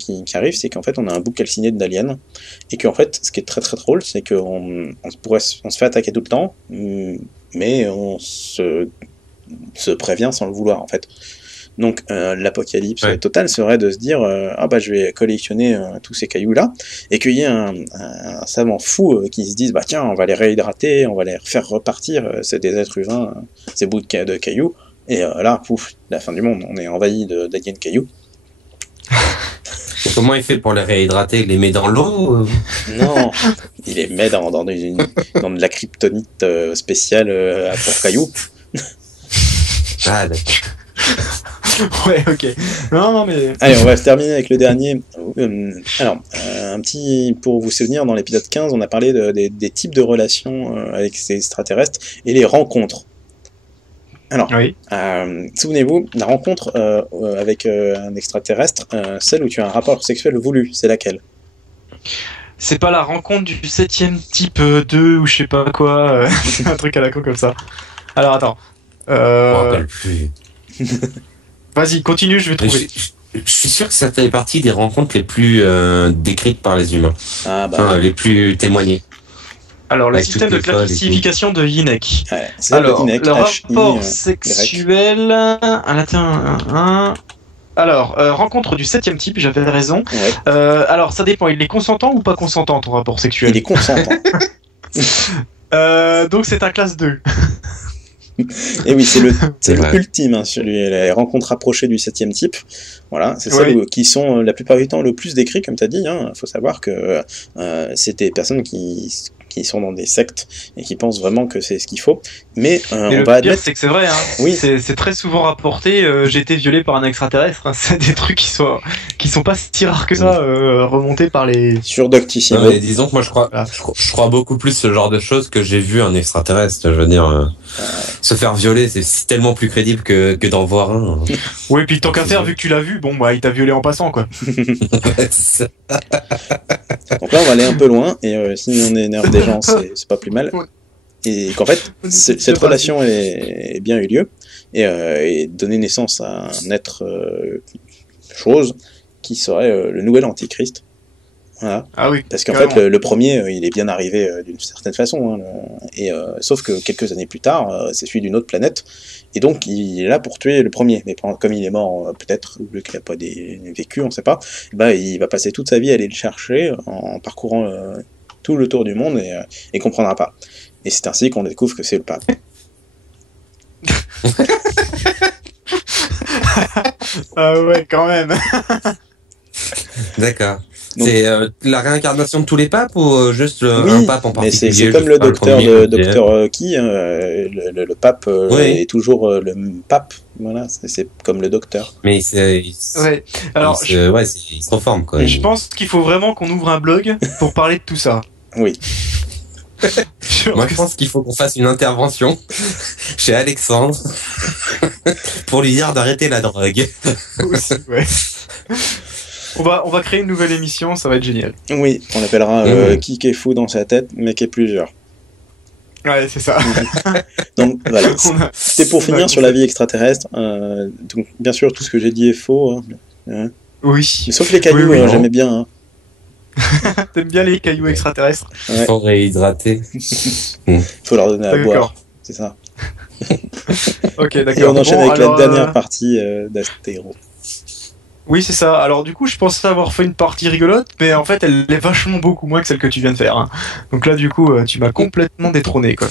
qui arrive, c'est qu'en fait, on a un bout calciné d'aliens. Et qu'en fait, ce qui est très très drôle, c'est qu'on se fait attaquer tout le temps, mais on se prévient sans le vouloir en fait. Donc l'apocalypse Ouais. totale serait de se dire ah bah je vais collectionner tous ces cailloux là, et qu'il y ait un savant fou qui se dise bah tiens on va les réhydrater, on va les faire repartir, c'est des êtres humains, ces bouts de cailloux, et là pouf, la fin du monde, on est envahi d'aliens cailloux. Comment il fait pour les réhydrater? Il les met dans l'eau? Non, il les met dans de la kryptonite spéciale pour cailloux. Ah, d'accord. Ouais, ok. Non, mais. Allez, on va se terminer avec le dernier. Alors, un petit pour vous souvenir, dans l'épisode 15, on a parlé des types de relations avec ces extraterrestres et les rencontres. Alors, Oui. souvenez-vous, la rencontre avec un extraterrestre, celle où tu as un rapport sexuel voulu, c'est laquelle? C'est pas la rencontre du 7ème type 2 ou je sais pas quoi, un truc à la con comme ça. Alors attends. Je me rappelle plus. Vas-y, continue, je vais Mais trouver. je suis sûr que ça fait partie des rencontres les plus décrites par les humains. Ah bah, Enfin, les plus témoignées. Alors, le Avec système toutes de les folles et classification de Hynek. ouais, c'est Alors, le INEC, le HI, rapport sexuel... Alors, rencontre du 7ème type, j'avais raison. Ouais, Alors, ça dépend, il est consentant ou pas consentant, ton rapport sexuel? il est consentant. Donc, c'est un classe 2. Et oui, c'est le vrai. ultime, hein, celui, les rencontres rapprochées du 7ème type. Voilà, c'est celles Oui. qui sont la plupart du temps le plus décrites, comme tu as dit. Il faut savoir que c'est des personnes qui sont dans des sectes et qui pensent vraiment que c'est ce qu'il faut. Mais Et on le va pire, admettre. c'est que c'est vrai, hein. Oui. C'est très souvent rapporté, j'ai été violé par un extraterrestre, hein. C'est des trucs qui sont pas si rares que ça, remontés par les... Sur Doctissimo. Non, mais disons que moi je crois, Ah. je crois beaucoup plus ce genre de choses que j'ai vu un extraterrestre. Je veux dire, se faire violer, c'est tellement plus crédible que d'en voir un. Oui, puis tant qu'à faire, vu que tu l'as vu, bon, bah, il t'a violé en passant, quoi. Donc là, on va aller un peu loin, et si on énerve des gens, c'est pas plus mal. Et qu'en fait, cette relation ait bien eu lieu, et donné naissance à un être chose qui serait le nouvel antichrist. Voilà. Ah oui. Parce qu'en carrément. fait, le premier, il est bien arrivé d'une certaine façon, hein, sauf que quelques années plus tard, c'est celui d'une autre planète, et donc il est là pour tuer le premier. Mais comme il est mort, peut-être, ou qu'il n'a pas vécu, on ne sait pas, bah, il va passer toute sa vie à aller le chercher en parcourant tout le tour du monde et comprendra pas. Et c'est ainsi qu'on découvre que c'est le pape. Ah ouais, quand même. D'accord. Donc- C'est la réincarnation de tous les papes ou juste Oui, un pape en mais particulier? c'est je comme sais le pas, docteur premier, de le deuxième. Docteur Qui, le pape Oui. est toujours le pape. Voilà, c'est comme le docteur. Mais Ouais. Alors, il se reforme quoi. je pense qu'il faut vraiment qu'on ouvre un blog pour parler de tout ça. Oui. Moi, je pense qu'il faut qu'on fasse une intervention chez Alexandre pour lui dire d'arrêter la drogue. Aussi, ouais. On va créer une nouvelle émission, ça va être génial. Oui, on appellera Mhm. qui est fou dans sa tête, mais qui est plusieurs. Ouais, c'est ça. Donc voilà, On a- c'est pour on a finir sur la vie extraterrestre. Donc bien sûr, tout ce que j'ai dit est faux. Hein. Oui. Sauf les cailloux, Oui, non. j'aimais bien. Hein. T'aimes bien les cailloux extraterrestres? Il Ouais. faut réhydrater. Faut leur donner à boire. D'accord. C'est ça. Ok, d'accord. Et on enchaîne Bon, avec alors, la dernière partie d'Astéro. Oui, c'est ça. Alors du coup, je pensais avoir fait une partie rigolote, mais en fait, elle est vachement beaucoup moins que celle que tu viens de faire, hein. Donc là, du coup, tu m'as complètement détrôné, quoi.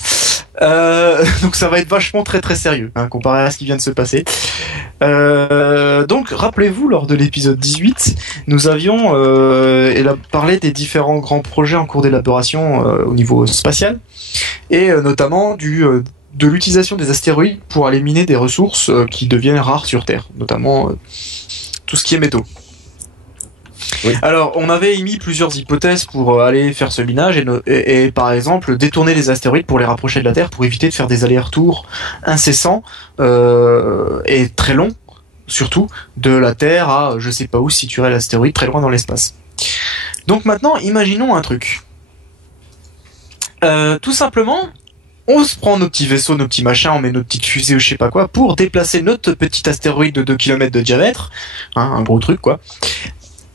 Donc ça va être vachement très très sérieux, hein, comparé à ce qui vient de se passer. Donc rappelez-vous, lors de l'épisode 18, nous avions parlé des différents grands projets en cours d'élaboration au niveau spatial, et notamment de l'utilisation des astéroïdes pour aller miner des ressources qui deviennent rares sur Terre, notamment tout ce qui est métaux. Oui. Alors, on avait émis plusieurs hypothèses pour aller faire ce minage et par exemple détourner les astéroïdes pour les rapprocher de la Terre pour éviter de faire des allers-retours incessants et très longs, surtout de la Terre à je sais pas où se situerait l'astéroïde, très loin dans l'espace. Donc maintenant, imaginons un truc. Tout simplement, on se prend nos petits vaisseaux, nos petits machins, on met nos petites fusées ou je sais pas quoi pour déplacer notre petit astéroïde de 2 km de diamètre, hein, un gros truc quoi.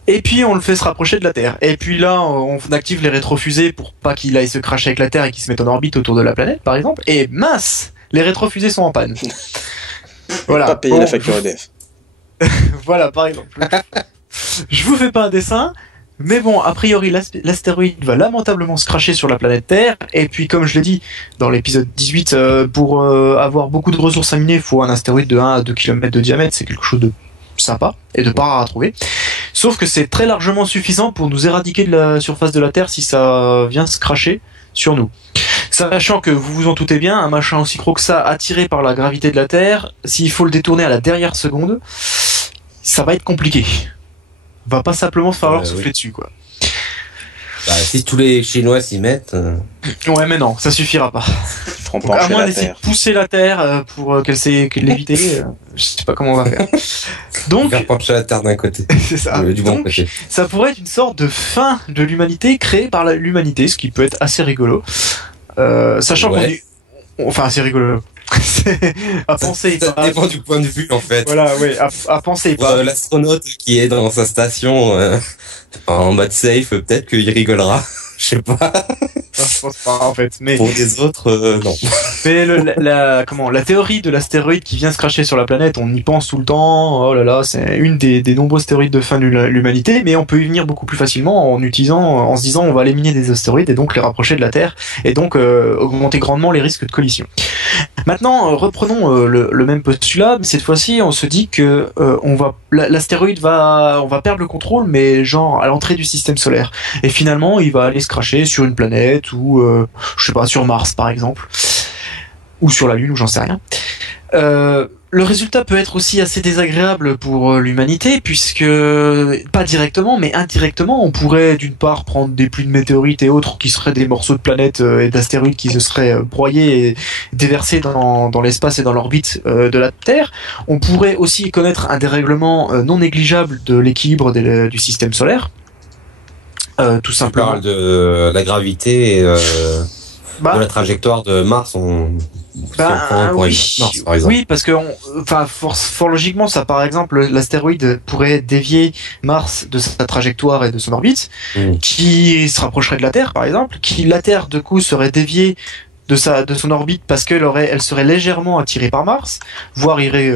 Et puis on le fait se rapprocher de la Terre. Et puis là, on active les rétrofusées pour pas qu'il aille se cracher avec la Terre et qu'il se mette en orbite autour de la planète, par exemple. Et mince, les rétrofusées sont en panne. Pas payer Bon, la facture EDF. Voilà, par exemple. Je vous fais pas un dessin, mais bon, a priori, l'astéroïde va lamentablement se cracher sur la planète Terre, et puis comme je l'ai dit dans l'épisode 18, pour avoir beaucoup de ressources à miner, il faut un astéroïde de 1 à 2 km de diamètre, c'est quelque chose de sympa et de pas rare à trouver. Sauf que c'est très largement suffisant pour nous éradiquer de la surface de la Terre si ça vient se cracher sur nous. Sachant que vous vous en doutez bien, un machin aussi gros que ça, attiré par la gravité de la Terre, s'il faut le détourner à la dernière seconde, ça va être compliqué. On va pas simplement falloir souffler dessus, quoi. Bah, si tous les Chinois s'y mettent... Ouais, mais non, ça suffira pas. Donc, à moins d'essayer de pousser la Terre pour qu'elle l'éviter, je sais pas comment on va faire. Donc, faire pencher la Terre d'un côté. C'est ça. Du bon côté. Ça pourrait être une sorte de fin de l'humanité créée par l'humanité, ce qui peut être assez rigolo. Sachant qu'on dit... Enfin, c'est rigolo. À penser. Ça dépend du point de vue, en fait. Voilà, oui, à penser. L'astronaute qui est dans sa station en mode safe, peut-être qu'il rigolera. Je sais pas. Je pense pas, en fait. Mais pour les autres, non. Mais la théorie de l'astéroïde qui vient se cracher sur la planète, on y pense tout le temps. Oh là là, c'est une des nombreuses théories de fin de l'humanité, mais on peut y venir beaucoup plus facilement en se disant on va éliminer des astéroïdes et donc les rapprocher de la Terre et donc augmenter grandement les risques de collision. Maintenant, reprenons le même postulat, mais cette fois-ci, on se dit que l'astéroïde on va perdre le contrôle, mais genre à l'entrée du système solaire. Et finalement, il va aller se cracher sur une planète ou, je sais pas, sur Mars par exemple, ou sur la Lune, ou j'en sais rien. Le résultat peut être aussi assez désagréable pour l'humanité, puisque, pas directement, mais indirectement, on pourrait d'une part prendre des pluies de météorites et autres qui seraient des morceaux de planètes et d'astéroïdes qui se seraient broyés et déversés dans l'espace et dans l'orbite de la Terre. On pourrait aussi connaître un dérèglement non négligeable de l'équilibre du système solaire. Tout simplement. Tu parles de la gravité et de la trajectoire de Mars. Oui, Mars, par exemple. Oui, parce que, fort logiquement, ça, par exemple, l'astéroïde pourrait dévier Mars de sa trajectoire et de son orbite, qui se rapprocherait de la Terre, par exemple, la Terre, de coup, serait déviée de son orbite parce elle serait légèrement attirée par Mars, voire irait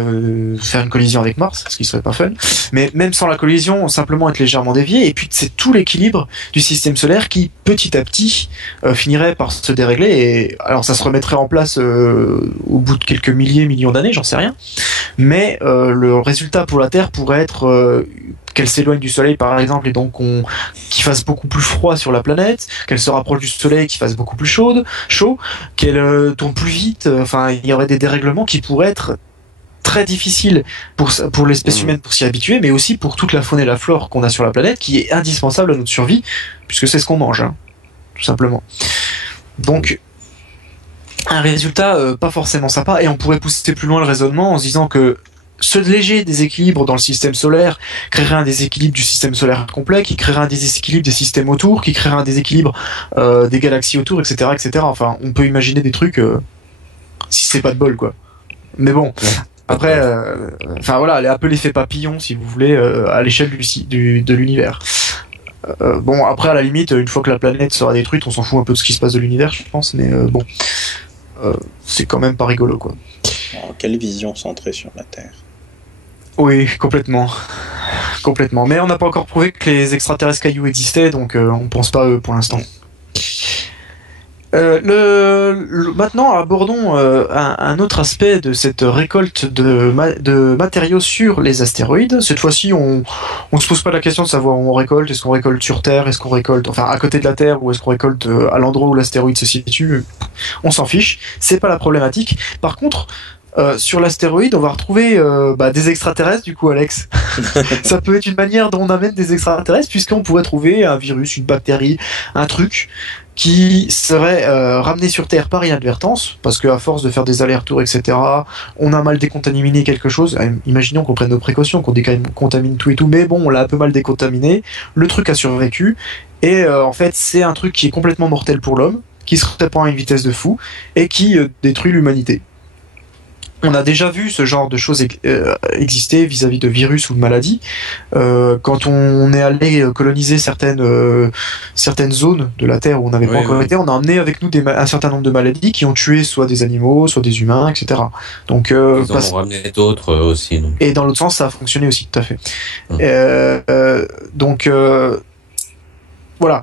faire une collision avec Mars, ce qui serait pas fun. Mais même sans la collision, simplement être légèrement déviée, et puis c'est tout l'équilibre du système solaire qui, petit à petit, finirait par se dérégler. Et alors ça se remettrait en place au bout de quelques millions d'années, j'en sais rien. Mais le résultat pour la Terre pourrait être qu'elle s'éloigne du Soleil par exemple et donc qu'il fasse beaucoup plus froid sur la planète, qu'elle se rapproche du Soleil, qu'il fasse beaucoup plus chaud, qu'elle tourne plus vite. Enfin, il y aurait des dérèglements qui pourraient être très difficiles pour l'espèce humaine pour s'y habituer, mais aussi pour toute la faune et la flore qu'on a sur la planète, qui est indispensable à notre survie, puisque c'est ce qu'on mange, hein, tout simplement. Donc, un résultat pas forcément sympa, et on pourrait pousser plus loin le raisonnement en se disant que ce léger déséquilibre dans le système solaire créerait un déséquilibre du système solaire complet, qui créerait un déséquilibre des systèmes autour, qui créerait un déséquilibre des galaxies autour, etc., etc. Enfin, on peut imaginer des trucs si c'est pas de bol, quoi. Mais bon, après, voilà, elle est un peu l'effet papillon, si vous voulez, à l'échelle de l'univers. Bon, après, à la limite, une fois que la planète sera détruite, on s'en fout un peu de ce qui se passe de l'univers, je pense, mais bon, c'est quand même pas rigolo, quoi. Alors, quelle vision centrée sur la Terre. Oui, complètement. Mais on n'a pas encore prouvé que les extraterrestres cailloux existaient, donc on pense pas à eux pour l'instant. Maintenant, abordons un autre aspect de cette récolte de matériaux sur les astéroïdes. Cette fois-ci, on se pose pas la question de savoir où on récolte. Est-ce qu'on récolte sur Terre? Est-ce qu'on récolte à côté de la Terre? Ou est-ce qu'on récolte à l'endroit où l'astéroïde se situe? On s'en fiche. C'est pas la problématique. Par contre, sur l'astéroïde, on va retrouver des extraterrestres, du coup, Alex. Ça peut être une manière dont on amène des extraterrestres, puisqu'on pourrait trouver un virus, une bactérie, un truc qui serait ramené sur Terre par inadvertance, parce qu'à force de faire des allers-retours, etc., on a mal décontaminé quelque chose. Imaginons qu'on prenne nos précautions, qu'on décontamine tout et tout, mais bon, on l'a un peu mal décontaminé, le truc a survécu, et en fait, c'est un truc qui est complètement mortel pour l'homme, qui se répand à une vitesse de fou, et qui détruit l'humanité. On a déjà vu ce genre de choses exister vis-à-vis de virus ou de maladies. Quand on est allé coloniser certaines zones de la Terre où on n'avait pas encore été, on a emmené avec nous un certain nombre de maladies qui ont tué soit des animaux, soit des humains, etc. Donc, ils en ont ramené d'autres aussi. Donc. Et dans l'autre sens, ça a fonctionné aussi, tout à fait. Donc, voilà.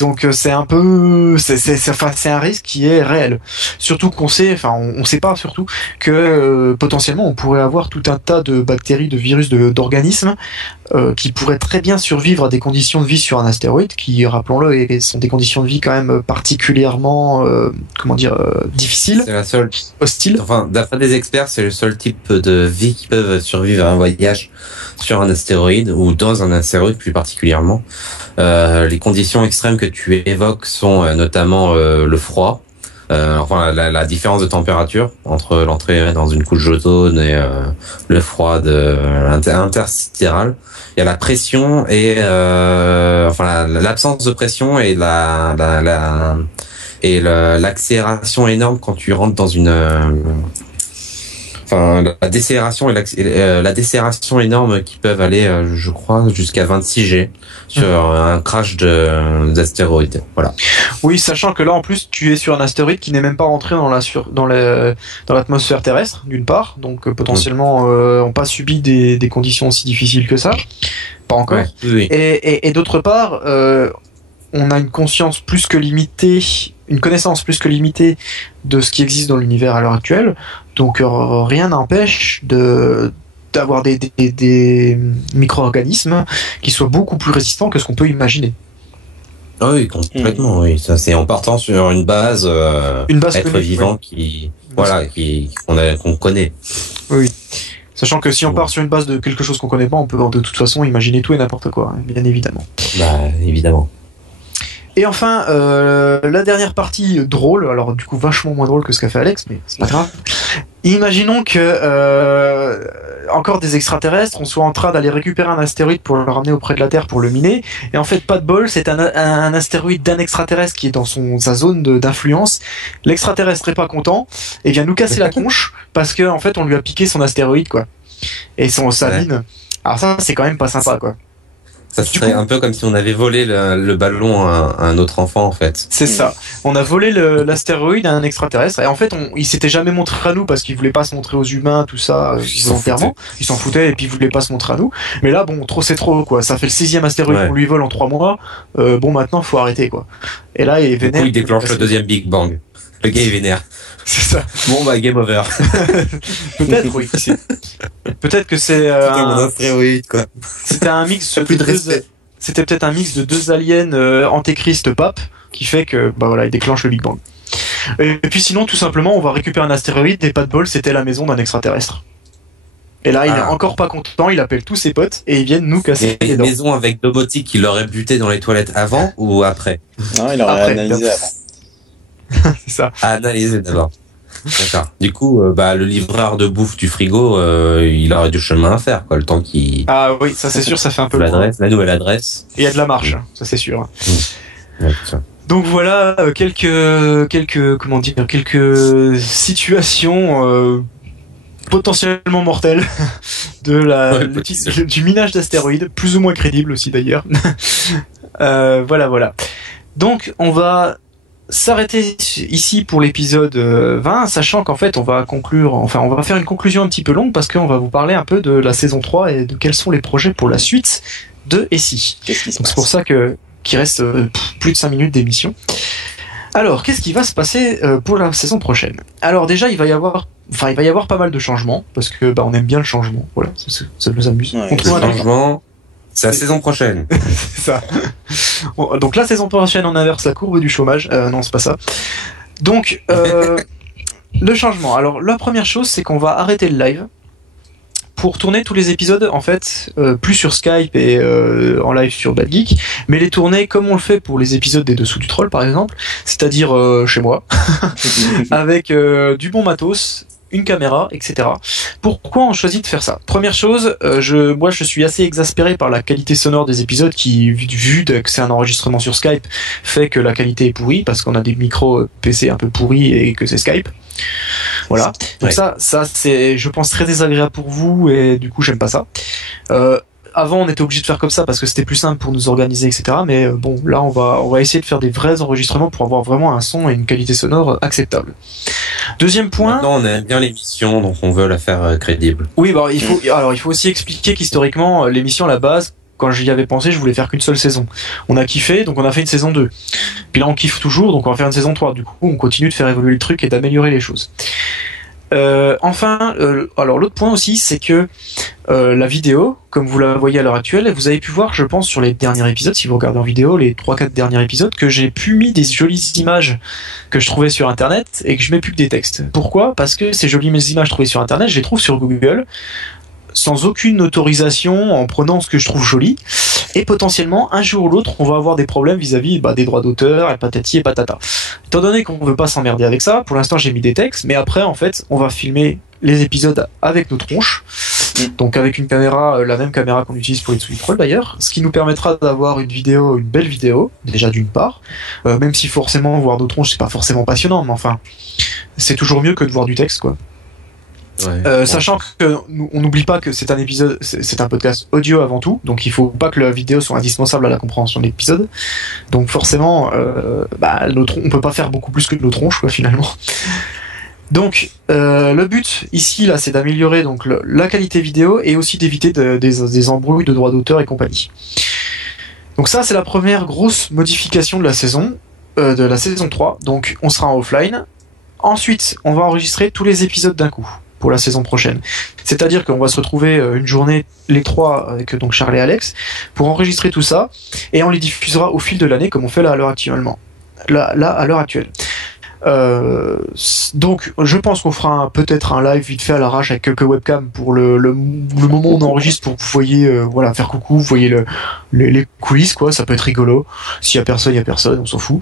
Donc c'est un peu, c'est un risque qui est réel. Surtout qu'on sait, enfin on sait pas surtout que potentiellement on pourrait avoir tout un tas de bactéries, de virus, d'organismes qui pourraient très bien survivre à des conditions de vie sur un astéroïde, qui, rappelons-le, sont des conditions de vie quand même particulièrement, difficiles. C'est la seule, hostile. Enfin, d'après des experts, c'est le seul type de vie qui peuvent survivre à un voyage sur un astéroïde ou dans un astéroïde plus particulièrement. Les conditions extrêmes que tu évoques sont notamment le froid, la différence de température entre l'entrée dans une couche d'ozone et le froid intersidéral. Il y a la pression et l'absence de pression et l'accélération énorme quand tu rentres dans une la décélération et la décélération énorme qui peuvent aller, je crois, jusqu'à 26 G sur un crash d'astéroïde. Voilà. Oui, sachant que là, en plus, tu es sur un astéroïde qui n'est même pas rentré dans l'atmosphère terrestre, d'une part, donc potentiellement, on n'a pas subi des conditions aussi difficiles que ça. Pas encore. Ouais, oui. Et d'autre part, on a une conscience plus que limitée, une connaissance plus que limitée de ce qui existe dans l'univers à l'heure actuelle. Donc rien n'empêche d'avoir des micro-organismes qui soient beaucoup plus résistants que ce qu'on peut imaginer. Ah oui, complètement. Oui, ça c'est en partant sur une base être connue, vivant qu'on connaît. Oui. Sachant que si on part sur une base de quelque chose qu'on connaît pas, on peut de toute façon imaginer tout et n'importe quoi, hein, bien évidemment. Bah évidemment. Et enfin, la dernière partie drôle, alors du coup vachement moins drôle que ce qu'a fait Alex, mais c'est pas grave. Imaginons que encore des extraterrestres, on soit en train d'aller récupérer un astéroïde pour le ramener auprès de la Terre pour le miner, et en fait pas de bol, c'est un astéroïde d'un extraterrestre qui est dans sa zone d'influence. L'extraterrestre est pas content et vient nous casser la tronche parce que en fait on lui a piqué son astéroïde quoi, et sa mine. Alors ça c'est quand même pas sympa quoi. Ça serait un peu comme si on avait volé le ballon à un autre enfant, en fait. C'est ça. On a volé l'astéroïde à un extraterrestre. Et en fait, il s'était jamais montré à nous parce qu'il voulait pas se montrer aux humains, tout ça, volontairement. Il s'en foutait et puis il voulait pas se montrer à nous. Mais là, bon, trop c'est trop, quoi. Ça fait le 6e astéroïde qu'on lui vole en 3 mois. Bon, maintenant, faut arrêter, quoi. Et là, il est vénère. Du coup, il déclenche le deuxième Big Bang. Le gars est vénère. C'est ça. Bon, bah, game over. Peut-être, oui. Peut-être que c'est mon astéroïde, quoi. C'était un mix plus de respect. C'était peut-être un mix de 2 aliens antéchrist pape qui fait que il déclenche le Big Bang. Et puis sinon, tout simplement, on va récupérer un astéroïde et pas de bol, c'était la maison d'un extraterrestre. Et là, il est encore pas content, il appelle tous ses potes et ils viennent nous casser les dents. Une maison avec domotique qui l'aurait buté dans les toilettes avant ou après? Non, il aurait analysé avant. C'est ça. Analyser d'abord. D'accord. Du coup, le livreur de bouffe du frigo, il aurait du chemin à faire, quoi, le temps qu'il... Ah oui, ça c'est sûr, ça fait un peu l'adresse, la nouvelle adresse. Et il y a de la marge, ça c'est sûr. Ouais, donc voilà, quelques situations potentiellement mortelles du minage d'astéroïdes, plus ou moins crédibles aussi d'ailleurs. Voilà. Donc on va s'arrêter ici pour l'épisode 20, sachant qu'en fait on va faire une conclusion un petit peu longue parce qu'on va vous parler un peu de la saison 3 et de quels sont les projets pour la suite de Essie. Donc c'est pour ça qu'il reste plus de 5 minutes d'émission. Alors, qu'est-ce qui va se passer pour la saison prochaine? Alors déjà, il va y avoir pas mal de changements parce que on aime bien le changement. Voilà, ça nous amuse. Ouais, le changement, c'est la saison prochaine. C'est ça. Donc la saison prochaine, on inverse la courbe du chômage. Non, c'est pas ça. Donc le changement. Alors la première chose, c'est qu'on va arrêter le live pour tourner tous les épisodes en fait plus sur Skype et en live sur Bad Geek, mais les tourner comme on le fait pour les épisodes des Dessous du Troll par exemple, c'est-à-dire chez moi avec du bon matos une caméra, etc. Pourquoi on choisit de faire ça? Première chose, moi je suis assez exaspéré par la qualité sonore des épisodes qui, vu que c'est un enregistrement sur Skype, fait que la qualité est pourrie parce qu'on a des micros PC un peu pourris et que c'est Skype. Voilà. Donc ça c'est, je pense, très désagréable pour vous et du coup j'aime pas ça. Avant, on était obligé de faire comme ça parce que c'était plus simple pour nous organiser, etc. Mais bon, là, on va essayer de faire des vrais enregistrements pour avoir vraiment un son et une qualité sonore acceptable. Deuxième point. Maintenant, on aime bien l'émission, donc on veut la faire crédible. Oui, bah, il faut aussi expliquer qu'historiquement, l'émission à la base, quand j'y avais pensé, je voulais faire qu'une seule saison. On a kiffé, donc on a fait une saison 2. Puis là, on kiffe toujours, donc on va faire une saison 3. Du coup, on continue de faire évoluer le truc et d'améliorer les choses. Alors l'autre point aussi, c'est que la vidéo, comme vous la voyez à l'heure actuelle, vous avez pu voir, je pense, sur les derniers épisodes, si vous regardez en vidéo, les 3-4 derniers épisodes, que j'ai pu mis des jolies images que je trouvais sur Internet et que je mets plus que des textes. Pourquoi? Parce que ces jolies images trouvées sur Internet, je les trouve sur Google, sans aucune autorisation, en prenant ce que je trouve joli. Et potentiellement, un jour ou l'autre, on va avoir des problèmes vis-à-vis des droits d'auteur, et patati et patata. Étant donné qu'on veut pas s'emmerder avec ça, pour l'instant j'ai mis des textes, mais après, en fait, on va filmer les épisodes avec nos tronches, donc avec une caméra, la même caméra qu'on utilise pour les sous-titres d'ailleurs, ce qui nous permettra d'avoir une belle vidéo, déjà d'une part, même si forcément voir nos tronches c'est pas forcément passionnant, mais enfin, c'est toujours mieux que de voir du texte, quoi. Ouais, sachant que on n'oublie pas que c'est un podcast audio avant tout, donc il faut pas que la vidéo soit indispensable à la compréhension de l'épisode. Donc forcément, on peut pas faire beaucoup plus que nos tronches, quoi, finalement. Donc le but ici là, c'est d'améliorer donc la qualité vidéo et aussi d'éviter des embrouilles de droits d'auteur et compagnie. Donc ça, c'est la première grosse modification de la saison 3. Donc on sera en offline. Ensuite, on va enregistrer tous les épisodes d'un coup pour la saison prochaine. C'est-à-dire qu'on va se retrouver une journée, les trois, avec donc Charles et Alex, pour enregistrer tout ça, et on les diffusera au fil de l'année, comme on fait là à l'heure actuelle. Donc, je pense qu'on fera peut-être un live vite fait à l'arrache avec quelques webcams pour le moment où on enregistre, pour que vous voyez, faire coucou, vous voyez les coulisses, quoi, ça peut être rigolo. S'il y a personne, on s'en fout.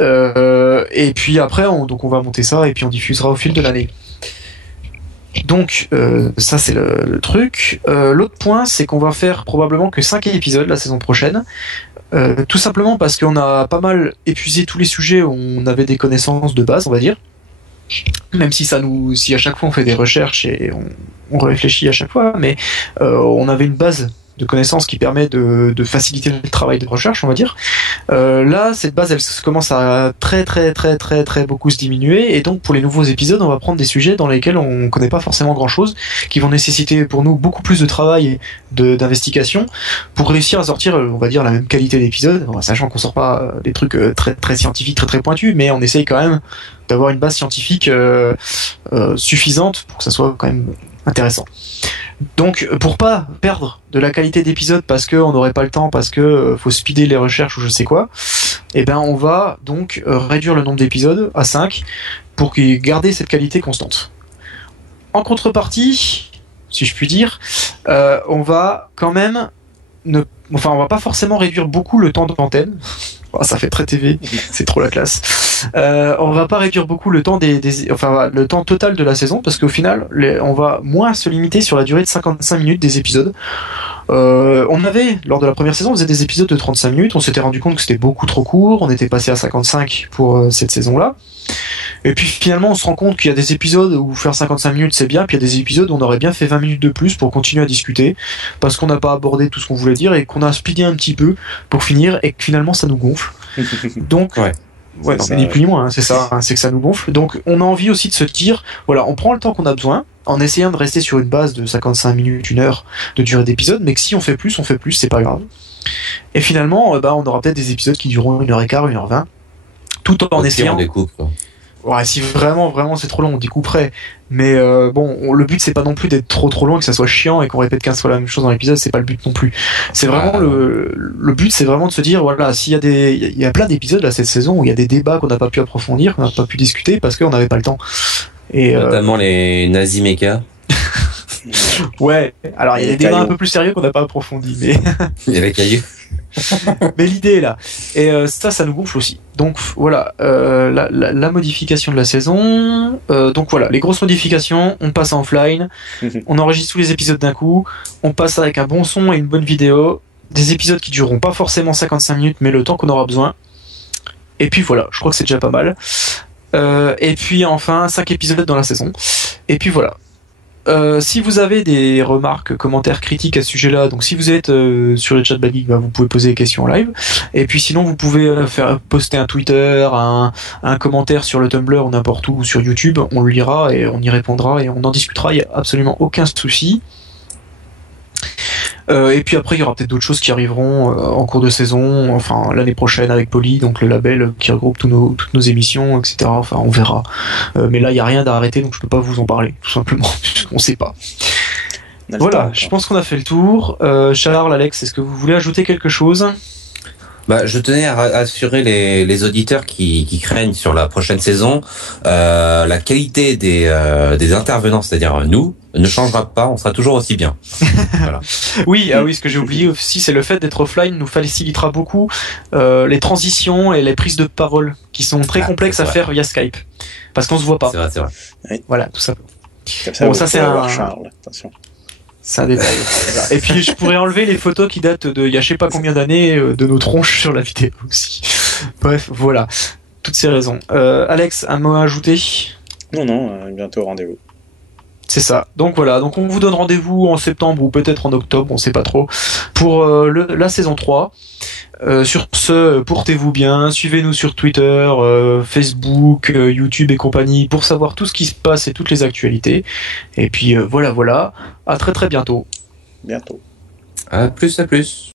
Et puis après, on va monter ça, et puis on diffusera au fil de l'année. Donc ça c'est le truc. L'autre point, c'est qu'on va faire probablement que 5 épisodes la saison prochaine. Tout simplement parce qu'on a pas mal épuisé tous les sujets où on avait des connaissances de base, on va dire. Même si si à chaque fois on fait des recherches et on réfléchit à chaque fois, mais on avait une base de connaissances qui permet de faciliter le travail de recherche, on va dire. Là, cette base, elle commence à très beaucoup se diminuer, et donc pour les nouveaux épisodes, on va prendre des sujets dans lesquels on connaît pas forcément grand-chose, qui vont nécessiter pour nous beaucoup plus de travail et d'investigation pour réussir à sortir, on va dire, la même qualité d'épisode, sachant qu'on sort pas des trucs très scientifiques, très pointus, mais on essaye quand même d'avoir une base scientifique suffisante pour que ça soit quand même intéressant. Donc, pour pas perdre de la qualité d'épisode parce qu'on n'aurait pas le temps, parce que faut speeder les recherches ou je sais quoi, on va donc réduire le nombre d'épisodes à 5 pour garder cette qualité constante. En contrepartie, si je puis dire, on va quand même on va pas forcément réduire beaucoup le temps d'antenne. Ça fait très TV, c'est trop la classe. On va pas réduire beaucoup le temps le temps total de la saison, parce qu'au final, on va moins se limiter sur la durée de 55 minutes des épisodes. Lors de la première saison, on faisait des épisodes de 35 minutes, on s'était rendu compte que c'était beaucoup trop court, on était passé à 55 pour cette saison-là. Et puis finalement, on se rend compte qu'il y a des épisodes où faire 55 minutes c'est bien, puis il y a des épisodes où on aurait bien fait 20 minutes de plus pour continuer à discuter, parce qu'on n'a pas abordé tout ce qu'on voulait dire et qu'on a speedé un petit peu pour finir, et que finalement ça nous gonfle. Donc, ni plus ni moins, c'est ça, c'est que ça nous gonfle. Donc on a envie aussi de se dire, voilà, on prend le temps qu'on a besoin, en essayant de rester sur une base de 55 minutes, 1 heure de durée d'épisode, mais que si on fait plus, c'est pas grave. Et finalement, on aura peut-être des épisodes qui dureront 1h15, 1h20, tout en essayant... On découpe, quoi. Ouais, si vraiment c'est trop long, on découperait. Mais le but c'est pas non plus d'être trop long et que ça soit chiant et qu'on répète 15 fois la même chose dans l'épisode, c'est pas le but non plus. C'est vraiment le but, c'est vraiment de se dire, voilà, s'il y a il y a plein d'épisodes là cette saison où il y a des débats qu'on n'a pas pu approfondir, qu'on n'a pas pu discuter parce qu'on n'avait pas le temps. Et notamment les nazis méca. Ouais, alors il y a des débats un peu plus sérieux qu'on n'a pas approfondis, mais il y a les cailloux. Mais l'idée est là. Et ça nous gonfle aussi. Donc voilà, la modification de la saison. Donc voilà, les grosses modifications, on passe en offline, on enregistre tous les épisodes d'un coup, on passe avec un bon son et une bonne vidéo, des épisodes qui dureront pas forcément 55 minutes, mais le temps qu'on aura besoin. Et puis voilà, je crois que c'est déjà pas mal. Et puis enfin, 5 épisodes dans la saison. Et puis voilà. Si vous avez des remarques, commentaires, critiques à ce sujet-là, donc si vous êtes sur le chat Badgeek, vous pouvez poser des questions en live. Et puis sinon, vous pouvez poster un Twitter, un commentaire sur le Tumblr ou n'importe où, ou sur YouTube. On le lira et on y répondra et on en discutera. Il n'y a absolument aucun souci. Et puis après, il y aura peut-être d'autres choses qui arriveront en cours de saison, enfin l'année prochaine avec Poly, donc le label qui regroupe toutes nos émissions, etc. Enfin, on verra. Mais là, il n'y a rien d'arrêté, donc je peux pas vous en parler, tout simplement, puisqu'on sait pas. Voilà, je pense qu'on a fait le tour. Charles, Alex, est-ce que vous voulez ajouter quelque chose ? Je tenais à assurer les auditeurs qui craignent sur la prochaine saison, la qualité des intervenants, c'est-à-dire nous, ne changera pas, on sera toujours aussi bien. Voilà. Oui, ce que j'ai oublié aussi, c'est le fait d'être offline nous facilitera beaucoup les transitions et les prises de parole qui sont très complexes à faire via Skype, parce qu'on se voit pas. C'est vrai. Oui. Voilà, tout ça. Comme ça, ça c'est un Charles, attention. C'est un détail. Et puis je pourrais enlever les photos qui datent de il y a je sais pas combien d'années de nos tronches sur la vidéo aussi. Bref, voilà. Toutes ces raisons. Alex, un mot à ajouter ? Non, bientôt rendez-vous. C'est ça. Donc voilà, donc on vous donne rendez-vous en septembre ou peut-être en octobre, on sait pas trop, pour la saison 3. Sur ce, portez-vous bien, suivez-nous sur Twitter, Facebook, YouTube et compagnie pour savoir tout ce qui se passe et toutes les actualités. Et puis voilà, à très très bientôt. Bientôt. À plus.